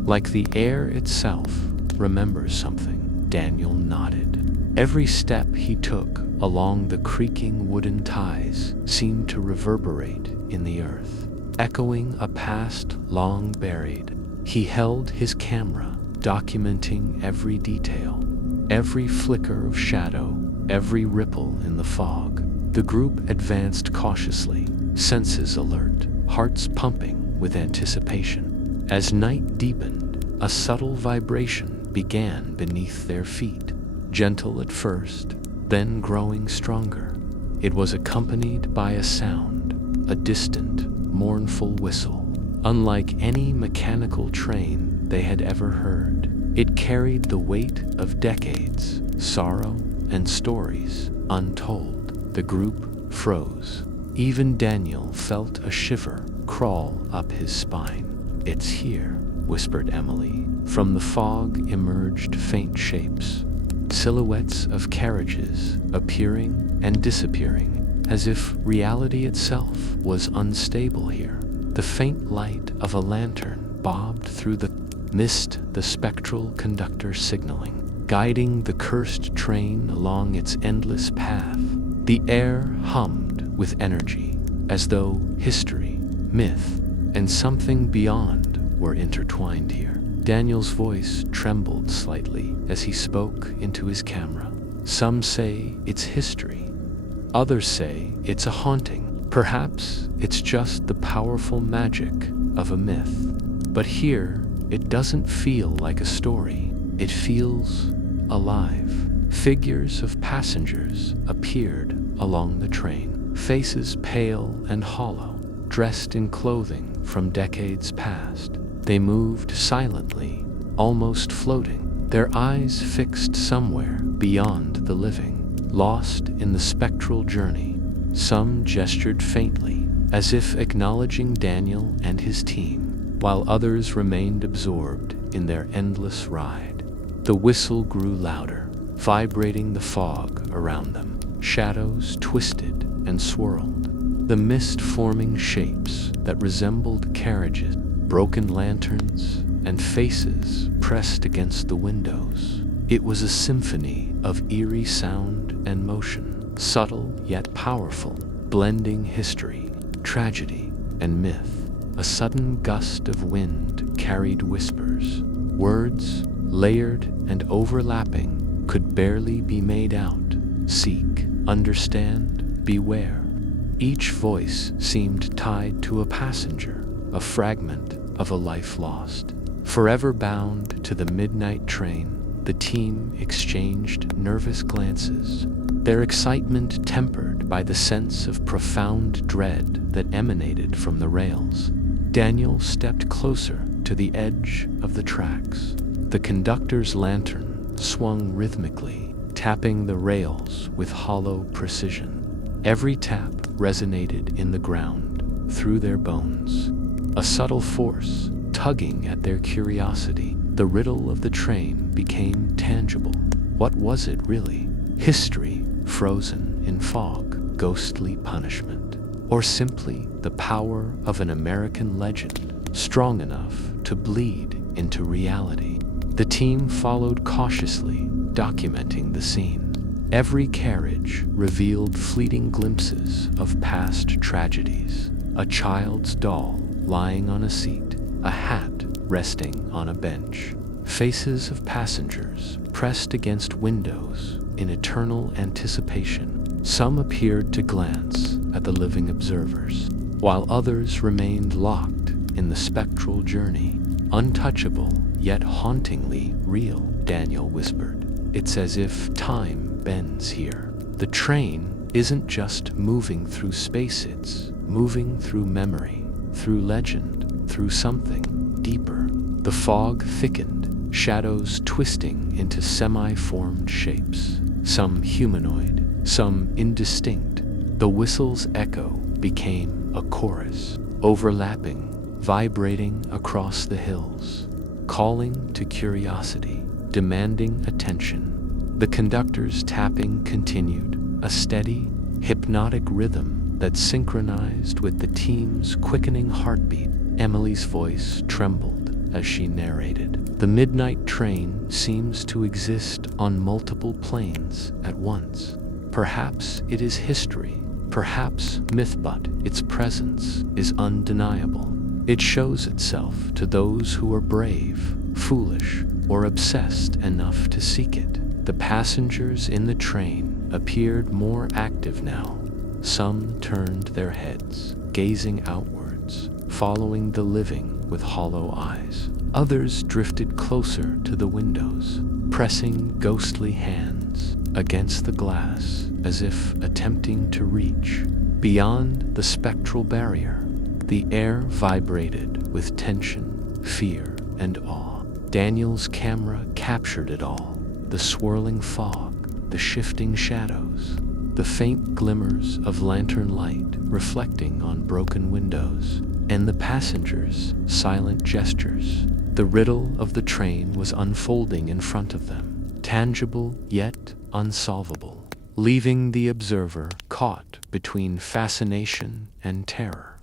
"Like the air itself remembers something." Daniel nodded. Every step he took along the creaking wooden ties seemed to reverberate in the earth, echoing a past long buried. He held his camera, documenting every detail, every flicker of shadow, every ripple in the fog. The group advanced cautiously, senses alert, hearts pumping with anticipation. As night deepened, a subtle vibration began beneath their feet, gentle at first, then growing stronger. It was accompanied by a sound, a distant, mournful whistle, unlike any mechanical train they had ever heard. It carried the weight of decades, sorrow, and stories untold. The group froze. Even Daniel felt a shiver crawl up his spine. "It's here," whispered Emily. From the fog emerged faint shapes, silhouettes of carriages appearing and disappearing, as if reality itself was unstable here. The faint light of a lantern bobbed through the mist, the spectral conductor signaling, guiding the cursed train along its endless path. The air hummed with energy, as though history, myth, and something beyond were intertwined here. Daniel's voice trembled slightly as he spoke into his camera. "Some say it's history. Others say it's a haunting. Perhaps it's just the powerful magic of a myth. But here, it doesn't feel like a story. It feels alive." Figures of passengers appeared along the train, faces pale and hollow, dressed in clothing from decades past. They moved silently, almost floating, their eyes fixed somewhere beyond the living, lost in the spectral journey. Some gestured faintly, as if acknowledging Daniel and his team, while others remained absorbed in their endless ride. The whistle grew louder, vibrating the fog around them. Shadows twisted and swirled, the mist forming shapes that resembled carriages, broken lanterns, and faces pressed against the windows. It was a symphony of eerie sound and motion, subtle yet powerful, blending history, tragedy, and myth. A sudden gust of wind carried whispers. Words, layered and overlapping, could barely be made out. Seek, understand, beware. Each voice seemed tied to a passenger, a fragment of a life lost. Forever bound to the midnight train, the team exchanged nervous glances, their excitement tempered by the sense of profound dread that emanated from the rails. Daniel stepped closer to the edge of the tracks. The conductor's lantern swung rhythmically, tapping the rails with hollow precision. Every tap resonated in the ground, through their bones. A subtle force tugging at their curiosity. The riddle of the train became tangible. What was it really? History frozen in fog, ghostly punishment, or simply the power of an American legend, strong enough to bleed into reality? The team followed cautiously, documenting the scene. Every carriage revealed fleeting glimpses of past tragedies. A child's doll lying on a seat, a hat resting on a bench. Faces of passengers pressed against windows in eternal anticipation. Some appeared to glance at the living observers, while others remained locked in the spectral journey. "Untouchable, yet hauntingly real," Daniel whispered. "It's as if time bends here. The train isn't just moving through space, it's moving through memory, through legend, through something deeper." The fog thickened, shadows twisting into semi-formed shapes, some humanoid, some indistinct. The whistle's echo became a chorus, overlapping, vibrating across the hills, calling to curiosity, demanding attention. The conductor's tapping continued, a steady, hypnotic rhythm that synchronized with the team's quickening heartbeat. Emily's voice trembled as she narrated. "The midnight train seems to exist on multiple planes at once. Perhaps it is history, perhaps myth, but its presence is undeniable. It shows itself to those who are brave, foolish, or obsessed enough to seek it." The passengers in the train appeared more active now. Some turned their heads, gazing outwards, following the living with hollow eyes. Others drifted closer to the windows, pressing ghostly hands against the glass as if attempting to reach. Beyond the spectral barrier, the air vibrated with tension, fear, and awe. Daniel's camera captured it all: the swirling fog, the shifting shadows, the faint glimmers of lantern light reflecting on broken windows, and the passengers' silent gestures. The riddle of the train was unfolding in front of them, tangible yet unsolvable, leaving the observer caught between fascination and terror.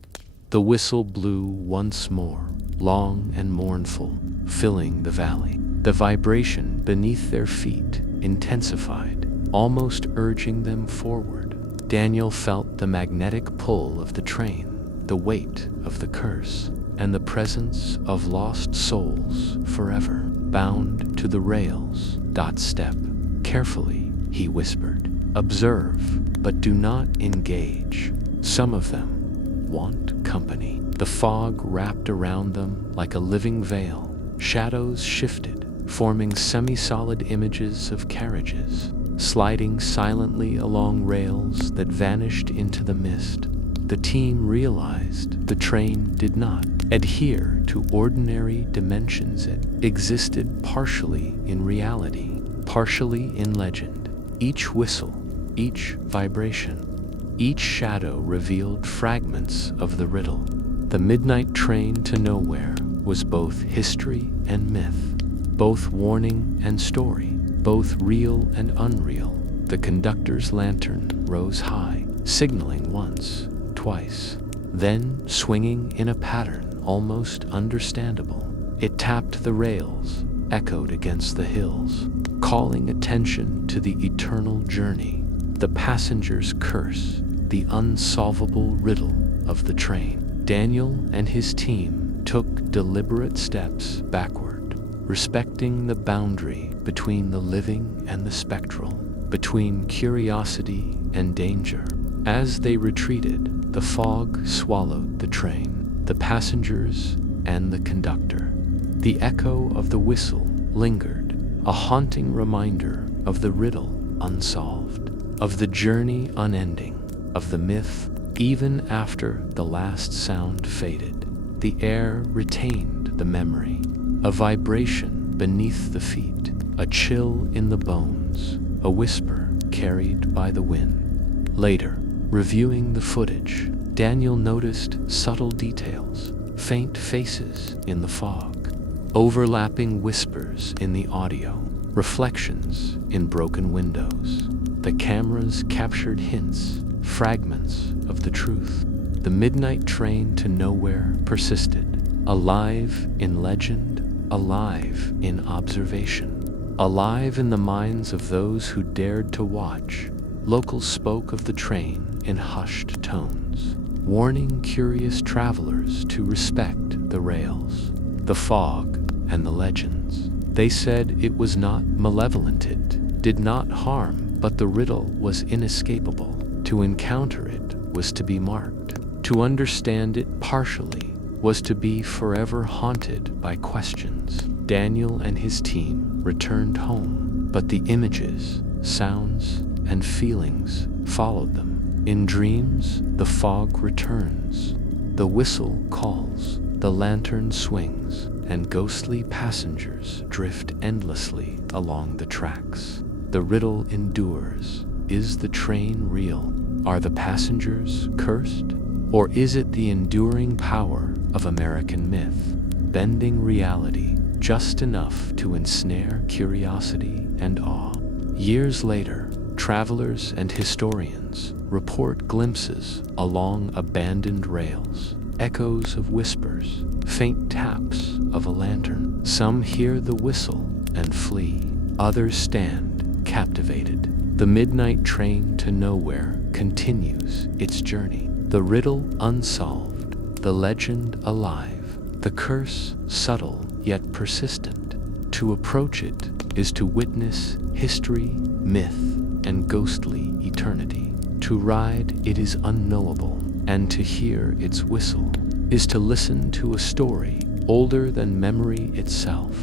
The whistle blew once more, long and mournful, filling the valley. The vibration beneath their feet intensified, almost urging them forward. Daniel felt the magnetic pull of the train, the weight of the curse, and the presence of lost souls forever bound to the rails. Step carefully, he whispered. Observe, but do not engage. Some of them want company. The fog wrapped around them like a living veil. Shadows shifted, forming semi-solid images of carriages, sliding silently along rails that vanished into the mist. The team realized the train did not adhere to ordinary dimensions. It existed partially in reality, partially in legend. Each whistle, each vibration, each shadow revealed fragments of the riddle. The midnight train to nowhere was both history and myth, both warning and story, both real and unreal. The conductor's lantern rose high, signaling once, twice, then swinging in a pattern almost understandable. It tapped the rails, echoed against the hills, calling attention to the eternal journey, the passenger's curse, the unsolvable riddle of the train. Daniel and his team took deliberate steps backward, respecting the boundary between the living and the spectral, between curiosity and danger. As they retreated, the fog swallowed the train, the passengers, and the conductor. The echo of the whistle lingered, a haunting reminder of the riddle unsolved, of the journey unending, of the myth even after the last sound faded. The air retained the memory, a vibration beneath the feet, a chill in the bones, a whisper carried by the wind. Later, reviewing the footage, Daniel noticed subtle details, faint faces in the fog, overlapping whispers in the audio, reflections in broken windows. The cameras captured hints, fragments of the truth. The midnight train to nowhere persisted, alive in legend, alive in observation, alive in the minds of those who dared to watch. Locals spoke of the train in hushed tones, warning curious travelers to respect the rails, the fog, and the legends. They said it was not malevolent, it did not harm, but the riddle was inescapable. To encounter it was to be marked. To understand it partially was to be forever haunted by questions. Daniel and his team returned home, but the images, sounds, and feelings followed them. In dreams, the fog returns, the whistle calls, the lantern swings, and ghostly passengers drift endlessly along the tracks. The riddle endures. Is the train real? Are the passengers cursed? Or is it the enduring power of American myth, bending reality just enough to ensnare curiosity and awe? Years later, travelers and historians report glimpses along abandoned rails, echoes of whispers, faint taps of a lantern. Some hear the whistle and flee. Others stand captivated. The midnight train to nowhere continues its journey. The riddle unsolved, the legend alive, the curse subtle yet persistent. To approach it is to witness history, myth, and ghostly eternity. To ride it is unknowable, and to hear its whistle is to listen to a story older than memory itself,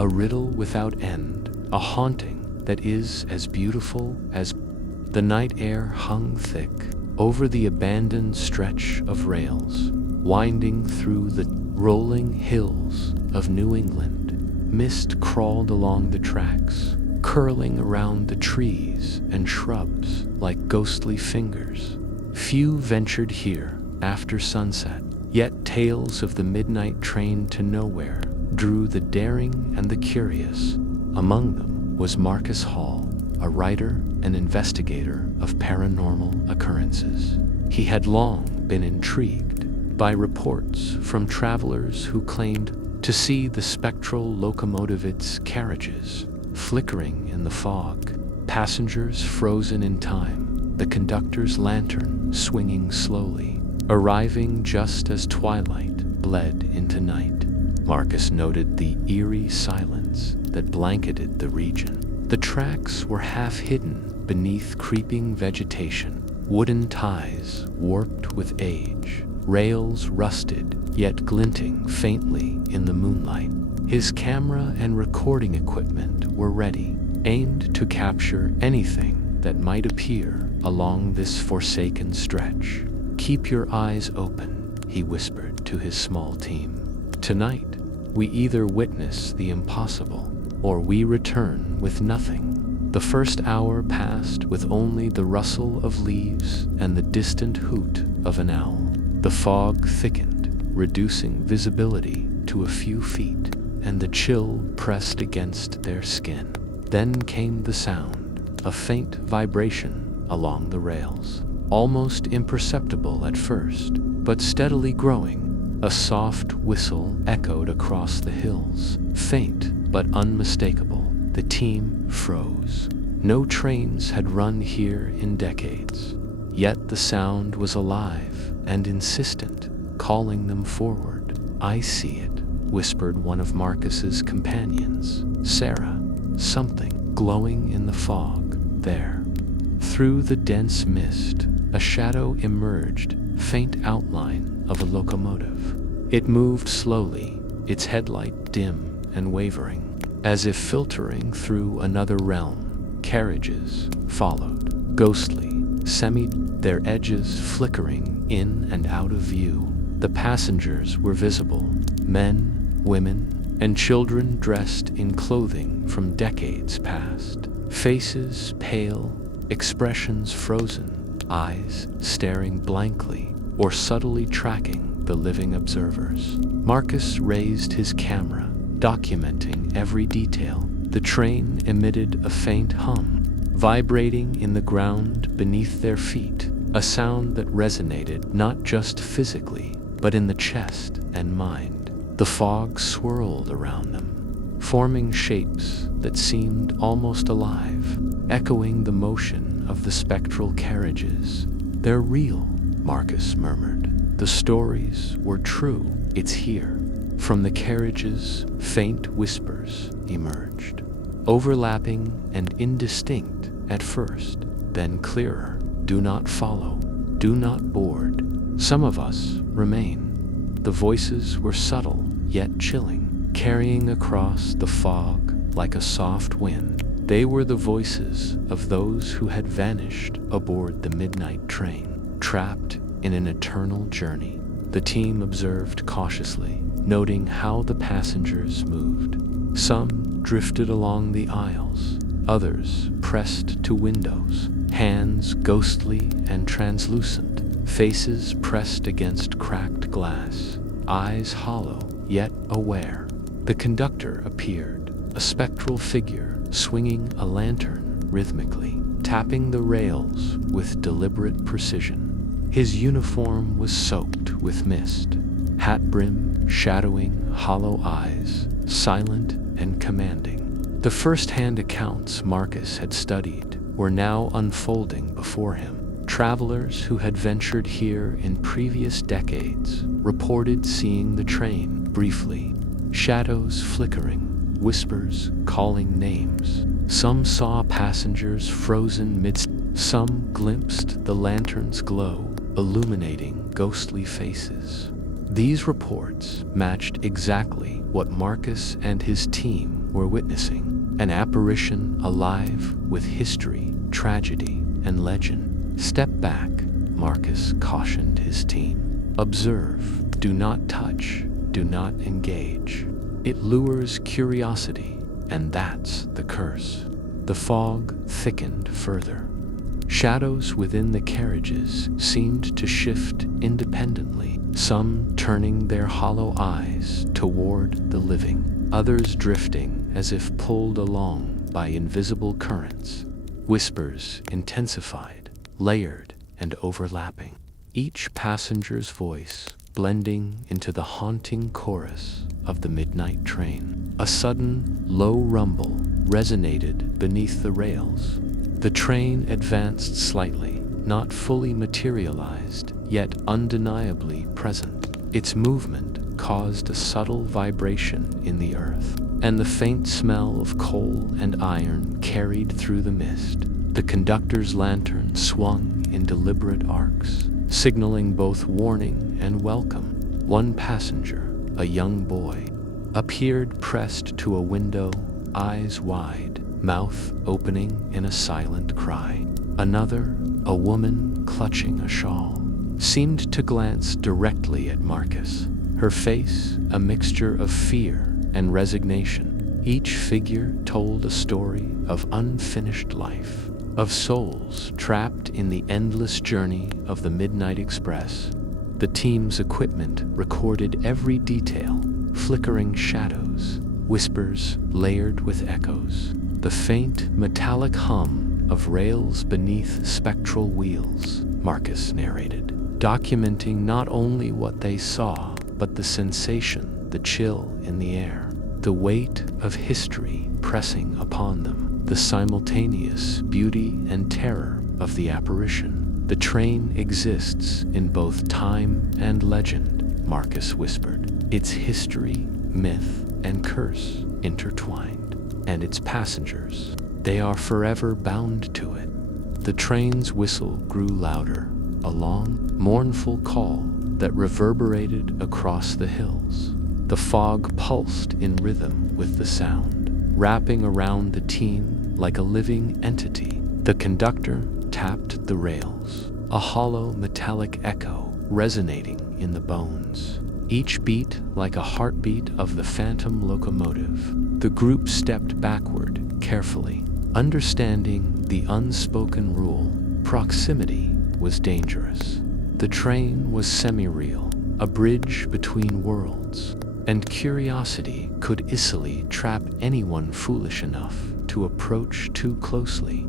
a riddle without end, a haunting that is as beautiful as the night air hung thick over the abandoned stretch of rails, winding through the rolling hills of New England. Mist crawled along the tracks, curling around the trees and shrubs like ghostly fingers. Few ventured here after sunset, yet tales of the midnight train to nowhere drew the daring and the curious. Among them was Marcus Hall, a writer and investigator of paranormal occurrences. He had long been intrigued by reports from travelers who claimed to see the spectral locomotive's carriages flickering in the fog, passengers frozen in time, the conductor's lantern swinging slowly, arriving just as twilight bled into night. Marcus noted the eerie silence that blanketed the region. The tracks were half hidden beneath creeping vegetation, wooden ties warped with age, rails rusted yet glinting faintly in the moonlight. His camera and recording equipment were ready, aimed to capture anything that might appear along this forsaken stretch. "Keep your eyes open," he whispered to his small team. "Tonight, we either witness the impossible or we return with nothing." The first hour passed with only the rustle of leaves and the distant hoot of an owl. The fog thickened, reducing visibility to a few feet, and the chill pressed against their skin. Then came the sound, a faint vibration along the rails, almost imperceptible at first, but steadily growing. A soft whistle echoed across the hills, faint but unmistakable. The team froze. No trains had run here in decades, yet the sound was alive and insistent, calling them forward. "I see it," whispered one of Marcus's companions, Sarah. "Something glowing in the fog there." Through the dense mist, a shadow emerged, faint outline of a locomotive. It moved slowly, its headlight dim and wavering, as if filtering through another realm. Carriages followed, ghostly, their edges flickering in and out of view. The passengers were visible, men, women, and children dressed in clothing from decades past. Faces pale, expressions frozen, eyes staring blankly or subtly tracking the living observers. Marcus raised his camera, documenting every detail. The train emitted a faint hum, vibrating in the ground beneath their feet, a sound that resonated not just physically, but in the chest and mind. The fog swirled around them, forming shapes that seemed almost alive, echoing the motion of the spectral carriages. "They're real," Marcus murmured. "The stories were true. It's here." From the carriages, faint whispers emerged, overlapping and indistinct at first, then clearer. "Do not follow. Do not board. Some of us remain." The voices were subtle yet chilling, carrying across the fog like a soft wind. They were the voices of those who had vanished aboard the midnight train, trapped in an eternal journey. The team observed cautiously, noting how the passengers moved. Some drifted along the aisles, others pressed to windows, hands ghostly and translucent, faces pressed against cracked glass, eyes hollow yet aware. The conductor appeared, a spectral figure swinging a lantern rhythmically, tapping the rails with deliberate precision. His uniform was soaked with mist, hat brim shadowing hollow eyes, silent and commanding. The first-hand accounts Marcus had studied were now unfolding before him. Travelers who had ventured here in previous decades reported seeing the train briefly, shadows flickering, whispers calling names. Some saw passengers frozen midst, some glimpsed the lantern's glow, illuminating ghostly faces. These reports matched exactly what Marcus and his team were witnessing, an apparition alive with history, tragedy, and legend. "Step back," Marcus cautioned his team. "Observe, do not touch, do not engage." It lures curiosity, and that's the curse. The fog thickened further. Shadows within the carriages seemed to shift independently, some turning their hollow eyes toward the living, others drifting as if pulled along by invisible currents. Whispers intensified, layered and overlapping, each passenger's voice blending into the haunting chorus of the midnight train. A sudden, low rumble resonated beneath the rails. The train advanced slightly, not fully materialized, yet undeniably present. Its movement caused a subtle vibration in the earth, and the faint smell of coal and iron carried through the mist. The conductor's lantern swung in deliberate arcs, signaling both warning and welcome. One passenger, a young boy, appeared pressed to a window, eyes wide, mouth opening in a silent cry. Another, a woman clutching a shawl, seemed to glance directly at Marcus, her face a mixture of fear and resignation. Each figure told a story of unfinished life, of souls trapped in the endless journey of the Midnight Express. The team's equipment recorded every detail, flickering shadows, whispers layered with echoes, the faint metallic hum of rails beneath spectral wheels. Marcus narrated, documenting not only what they saw, but the sensation, the chill in the air, the weight of history pressing upon them, the simultaneous beauty and terror of the apparition. The train exists in both time and legend, Marcus whispered, its history, myth, and curse intertwined, and its passengers, they are forever bound to it. The train's whistle grew louder, a long, mournful call that reverberated across the hills. The fog pulsed in rhythm with the sound, wrapping around the team like a living entity. The conductor tapped the rails, a hollow metallic echo resonating in the bones, each beat like a heartbeat of the phantom locomotive. The group stepped backward carefully, understanding the unspoken rule: proximity was dangerous. The train was semi-real, a bridge between worlds, and curiosity could easily trap anyone foolish enough to approach too closely.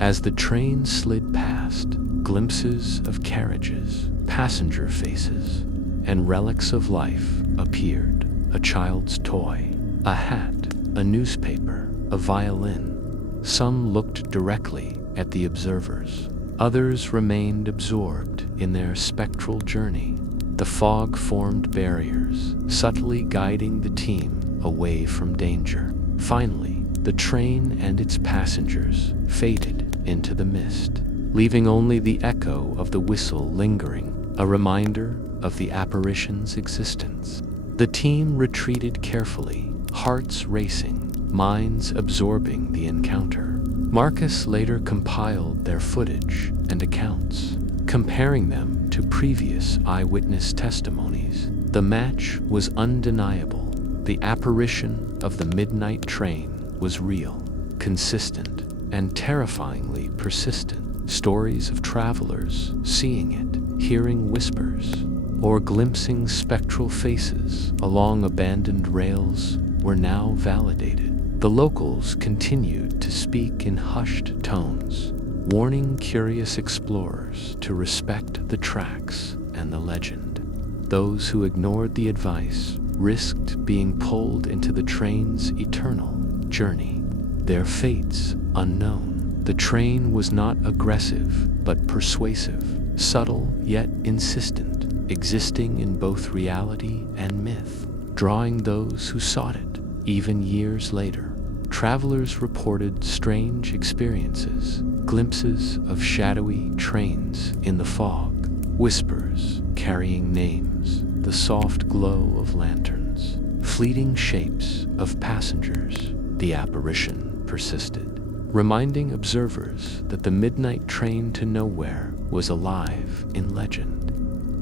As the train slid past, glimpses of carriages, passenger faces, and relics of life appeared. A child's toy, a hat, a newspaper, a violin. Some looked directly at the observers. Others remained absorbed in their spectral journey. The fog formed barriers, subtly guiding the team away from danger. Finally, the train and its passengers faded into the mist, leaving only the echo of the whistle lingering, a reminder of the apparition's existence. The team retreated carefully, hearts racing, minds absorbing the encounter. Marcus later compiled their footage and accounts, comparing them to previous eyewitness testimonies. The match was undeniable. The apparition of the midnight train was real, consistent, and terrifyingly persistent. Stories of travelers seeing it, hearing whispers, or glimpsing spectral faces along abandoned rails were now validated. The locals continued to speak in hushed tones, warning curious explorers to respect the tracks and the legend. Those who ignored the advice risked being pulled into the train's eternal journey, their fates unknown. The train was not aggressive but persuasive, subtle yet insistent, existing in both reality and myth, drawing those who sought it. Even years later, travelers reported strange experiences, glimpses of shadowy trains in the fog, whispers carrying names, the soft glow of lanterns, fleeting shapes of passengers. The apparition persisted, reminding observers that the midnight train to nowhere was alive in legend,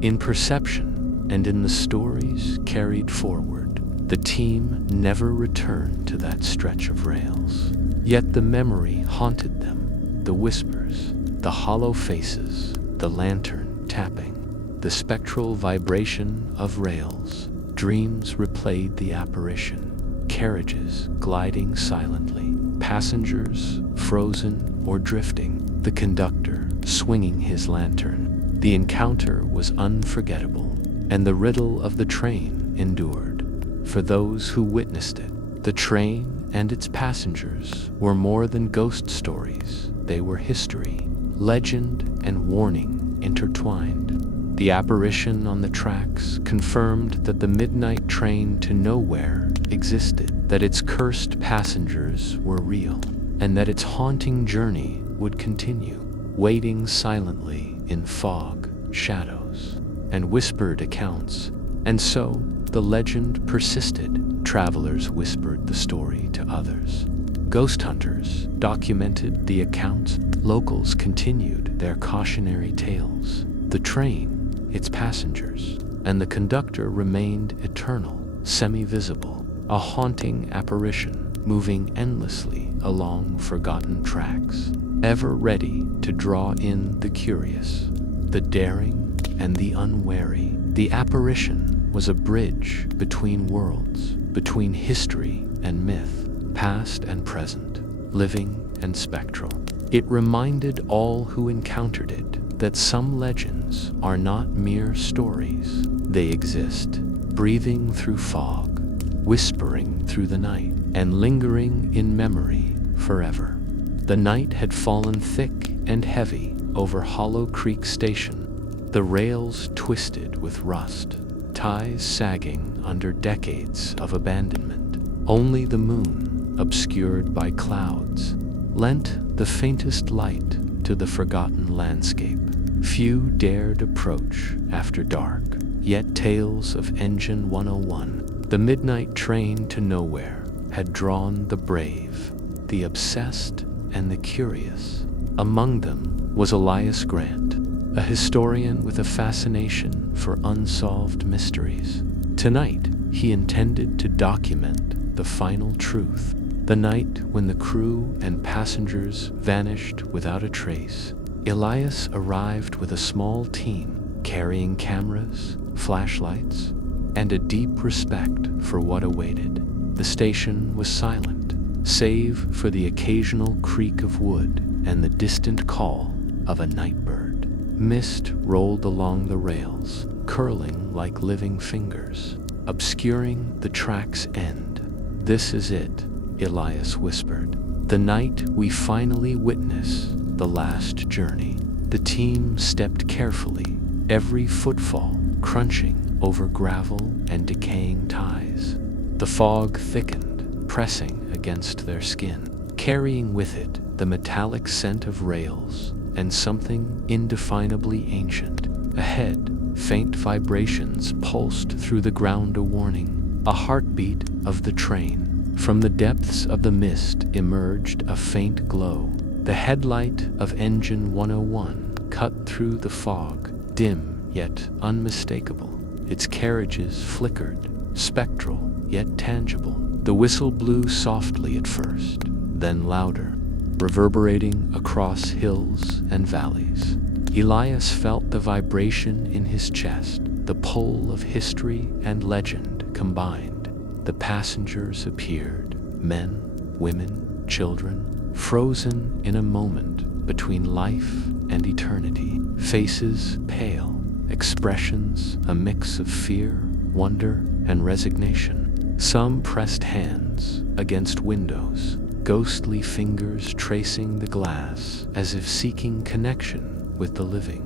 in perception, and in the stories carried forward. The team never returned to that stretch of rails. Yet the memory haunted them. The whispers, the hollow faces, the lantern tapping, the spectral vibration of rails. Dreams replayed the apparition. Carriages gliding silently, passengers frozen or drifting, the conductor swinging his lantern. The encounter was unforgettable, and the riddle of the train endured. For those who witnessed it, the train and its passengers were more than ghost stories. They were history, legend, and warning intertwined. The apparition on the tracks confirmed that the midnight train to nowhere existed, that its cursed passengers were real, and that its haunting journey would continue, waiting silently in fog, shadows, and whispered accounts. And so, the legend persisted. Travelers whispered the story to others. Ghost hunters documented the accounts. Locals continued their cautionary tales. The train, its passengers, and the conductor remained eternal, semi-visible, a haunting apparition moving endlessly along forgotten tracks, ever ready to draw in the curious, the daring, and the unwary. The apparition was a bridge between worlds, between history and myth, past and present, living and spectral. It reminded all who encountered it that some legends are not mere stories. They exist, breathing through fog, whispering through the night, and lingering in memory forever. The night had fallen thick and heavy over Hollow Creek Station, the rails twisted with rust, ties sagging under decades of abandonment. Only the moon, obscured by clouds, lent the faintest light to the forgotten landscape. Few dared approach after dark, yet tales of Engine 101, the midnight train to nowhere, had drawn the brave, the obsessed, and the curious. Among them was Elias Grant, a historian with a fascination for unsolved mysteries. Tonight, he intended to document the final truth, the night when the crew and passengers vanished without a trace. Elias arrived with a small team, carrying cameras, flashlights, and a deep respect for what awaited. The station was silent, save for the occasional creak of wood and the distant call of a night bird. Mist rolled along the rails, curling like living fingers, obscuring the track's end. "This is it," Elias whispered. "The night we finally witness the last journey." The team stepped carefully, every footfall crunching over gravel and decaying ties. The fog thickened, pressing against their skin, carrying with it the metallic scent of rails and something indefinably ancient. Ahead, faint vibrations pulsed through the ground, a warning, a heartbeat of the train. From the depths of the mist emerged a faint glow. The headlight of Engine 101 cut through the fog, dim yet unmistakable. Its carriages flickered, spectral yet tangible. The whistle blew softly at first, then louder, reverberating across hills and valleys. Elias felt the vibration in his chest, the pull of history and legend combined. The passengers appeared, men, women, children, frozen in a moment between life and eternity. Faces pale, expressions a mix of fear, wonder, and resignation. Some pressed hands against windows, ghostly fingers tracing the glass as if seeking connection with the living.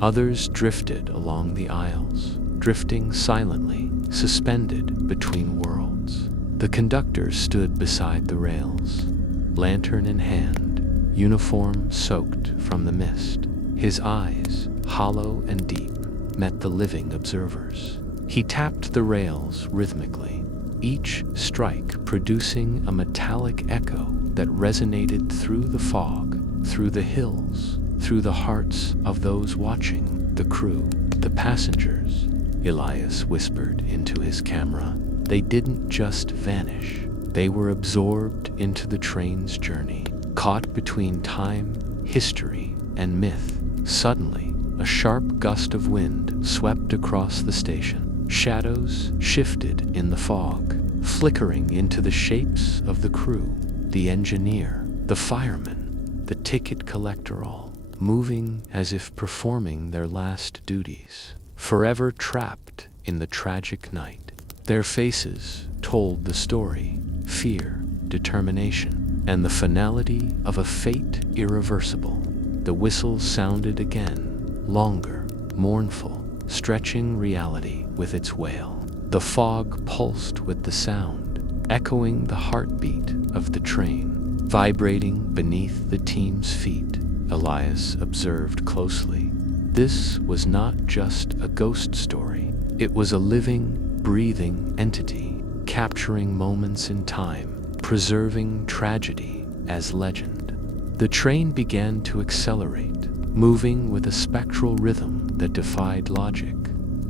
Others drifted along the aisles, drifting silently, suspended between worlds. The conductor stood beside the rails, lantern in hand, uniform soaked from the mist. His eyes, hollow and deep, met the living observers. He tapped the rails rhythmically, each strike producing a metallic echo that resonated through the fog, through the hills, through the hearts of those watching. The crew, the passengers, Elias whispered into his camera. They didn't just vanish. They were absorbed into the train's journey, caught between time, history, and myth. Suddenly, a sharp gust of wind swept across the station. Shadows shifted in the fog, flickering into the shapes of the crew, the engineer, the fireman, the ticket collector, all moving as if performing their last duties, forever trapped in the tragic night. Their faces told the story: fear, determination, and the finality of a fate irreversible. The whistle sounded again, longer, mournful, stretching reality with its wail. The fog pulsed with the sound, echoing the heartbeat of the train, vibrating beneath the team's feet. Elias observed closely. This was not just a ghost story. It was a living, breathing entity, capturing moments in time, preserving tragedy as legend. The train began to accelerate, moving with a spectral rhythm that defied logic.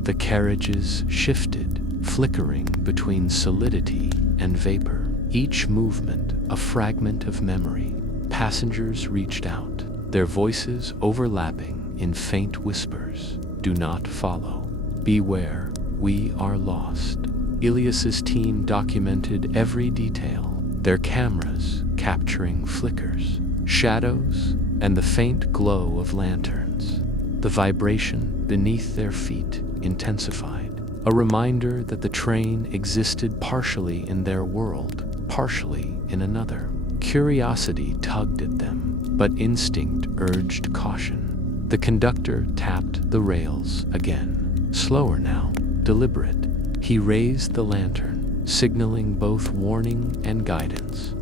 The carriages shifted, flickering between solidity and vapor, each movement a fragment of memory. Passengers reached out, their voices overlapping in faint whispers. "Do not follow. Beware, we are lost." Elias's team documented every detail, their cameras capturing flickers, shadows, and the faint glow of lanterns. The vibration beneath their feet intensified, a reminder that the train existed partially in their world, partially in another. Curiosity tugged at them, but instinct urged caution. The conductor tapped the rails again, slower now, deliberate. He raised the lantern, signaling both warning and guidance.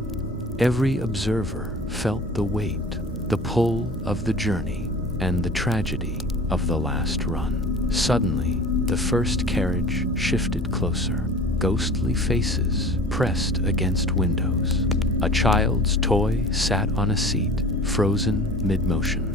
Every observer felt the weight, the pull of the journey, and the tragedy of the last run. Suddenly, the first carriage shifted closer. Ghostly faces pressed against windows. A child's toy sat on a seat, frozen mid-motion.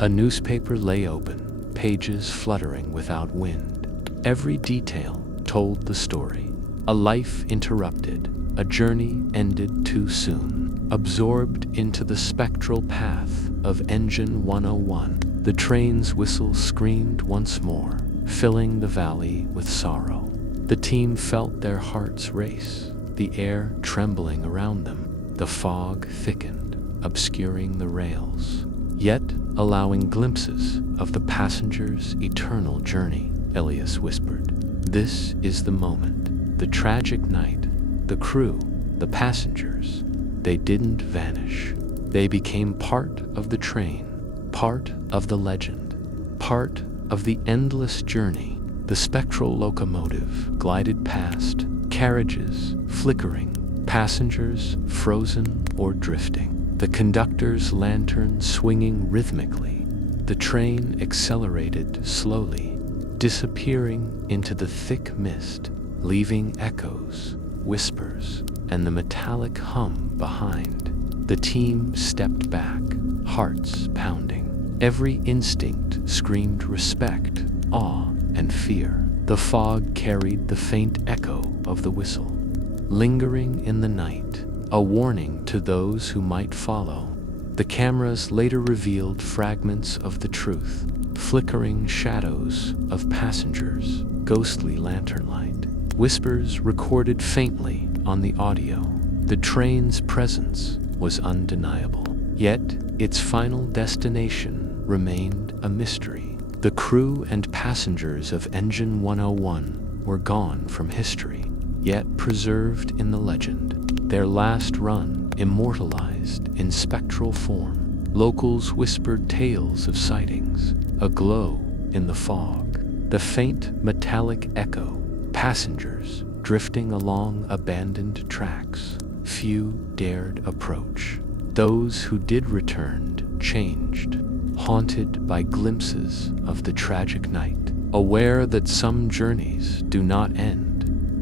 A newspaper lay open, pages fluttering without wind. Every detail told the story. A life interrupted, a journey ended too soon. Absorbed into the spectral path of Engine 101, the train's whistle screamed once more, filling the valley with sorrow. The team felt their hearts race, the air trembling around them. The fog thickened, obscuring the rails, yet allowing glimpses of the passengers' eternal journey. Elias whispered, "This is the moment, the tragic night. The crew, the passengers, they didn't vanish. They became part of the train, part of the legend, part of the endless journey." The spectral locomotive glided past, carriages flickering, passengers frozen or drifting, the conductor's lantern swinging rhythmically. The train accelerated slowly, disappearing into the thick mist, leaving echoes, whispers, and the metallic hum behind. The team stepped back, hearts pounding. Every instinct screamed respect, awe, and fear. The fog carried the faint echo of the whistle, lingering in the night, a warning to those who might follow. The cameras later revealed fragments of the truth, flickering shadows of passengers, ghostly lantern light, whispers recorded faintly on the audio. The train's presence was undeniable, yet its final destination remained a mystery. The crew and passengers of Engine 101 were gone from history, yet preserved in the legend. Their last run immortalized in spectral form. Locals whispered tales of sightings, a glow in the fog, the faint metallic echo, passengers drifting along abandoned tracks. Few dared approach. Those who did return changed, haunted by glimpses of the tragic night, aware that some journeys do not end.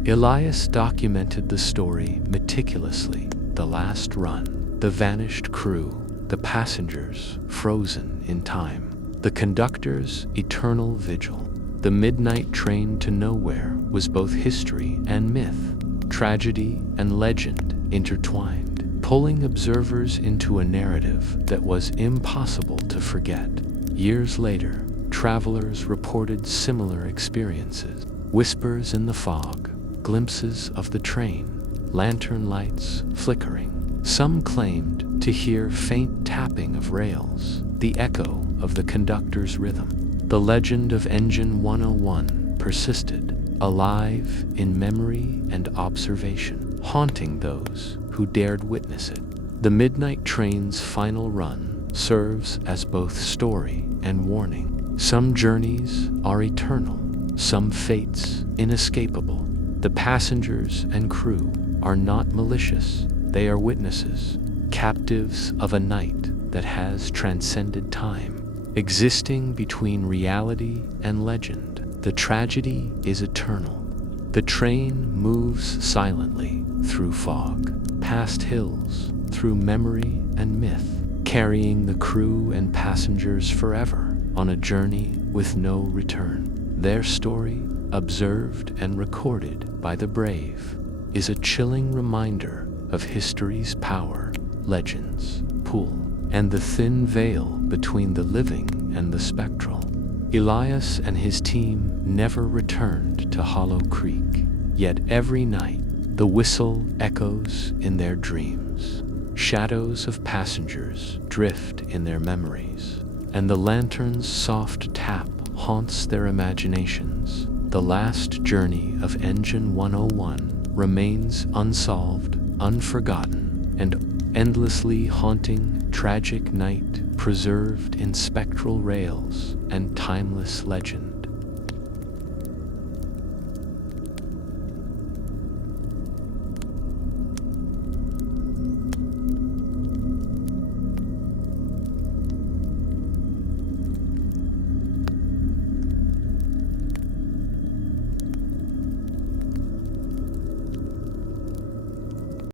Elias documented the story meticulously: the last run, the vanished crew, the passengers frozen in time, the conductor's eternal vigil. The midnight train to nowhere was both history and myth, tragedy and legend intertwined, pulling observers into a narrative that was impossible to forget. Years later, travelers reported similar experiences: whispers in the fog, glimpses of the train, lantern lights flickering. Some claimed to hear faint tapping of rails, the echo of the conductor's rhythm. The legend of Engine 101 persisted, alive in memory and observation, haunting those who dared witness it. The midnight train's final run serves as both story and warning. Some journeys are eternal, some fates inescapable. The passengers and crew are not malicious, they are witnesses, captives of a night that has transcended time, existing between reality and legend. The tragedy is eternal. The train moves silently through fog, past hills, through memory and myth, carrying the crew and passengers forever on a journey with no return. Their story, observed and recorded by the brave, is a chilling reminder of history's power, legends, pull, and the thin veil between the living and the spectral. Elias and his team never returned to Hollow Creek, yet every night the whistle echoes in their dreams. Shadows of passengers drift in their memories, and the lantern's soft tap haunts their imaginations. The last journey of Engine 101 remains unsolved, unforgotten, and endlessly haunting tragic night preserved in spectral rails and timeless legend.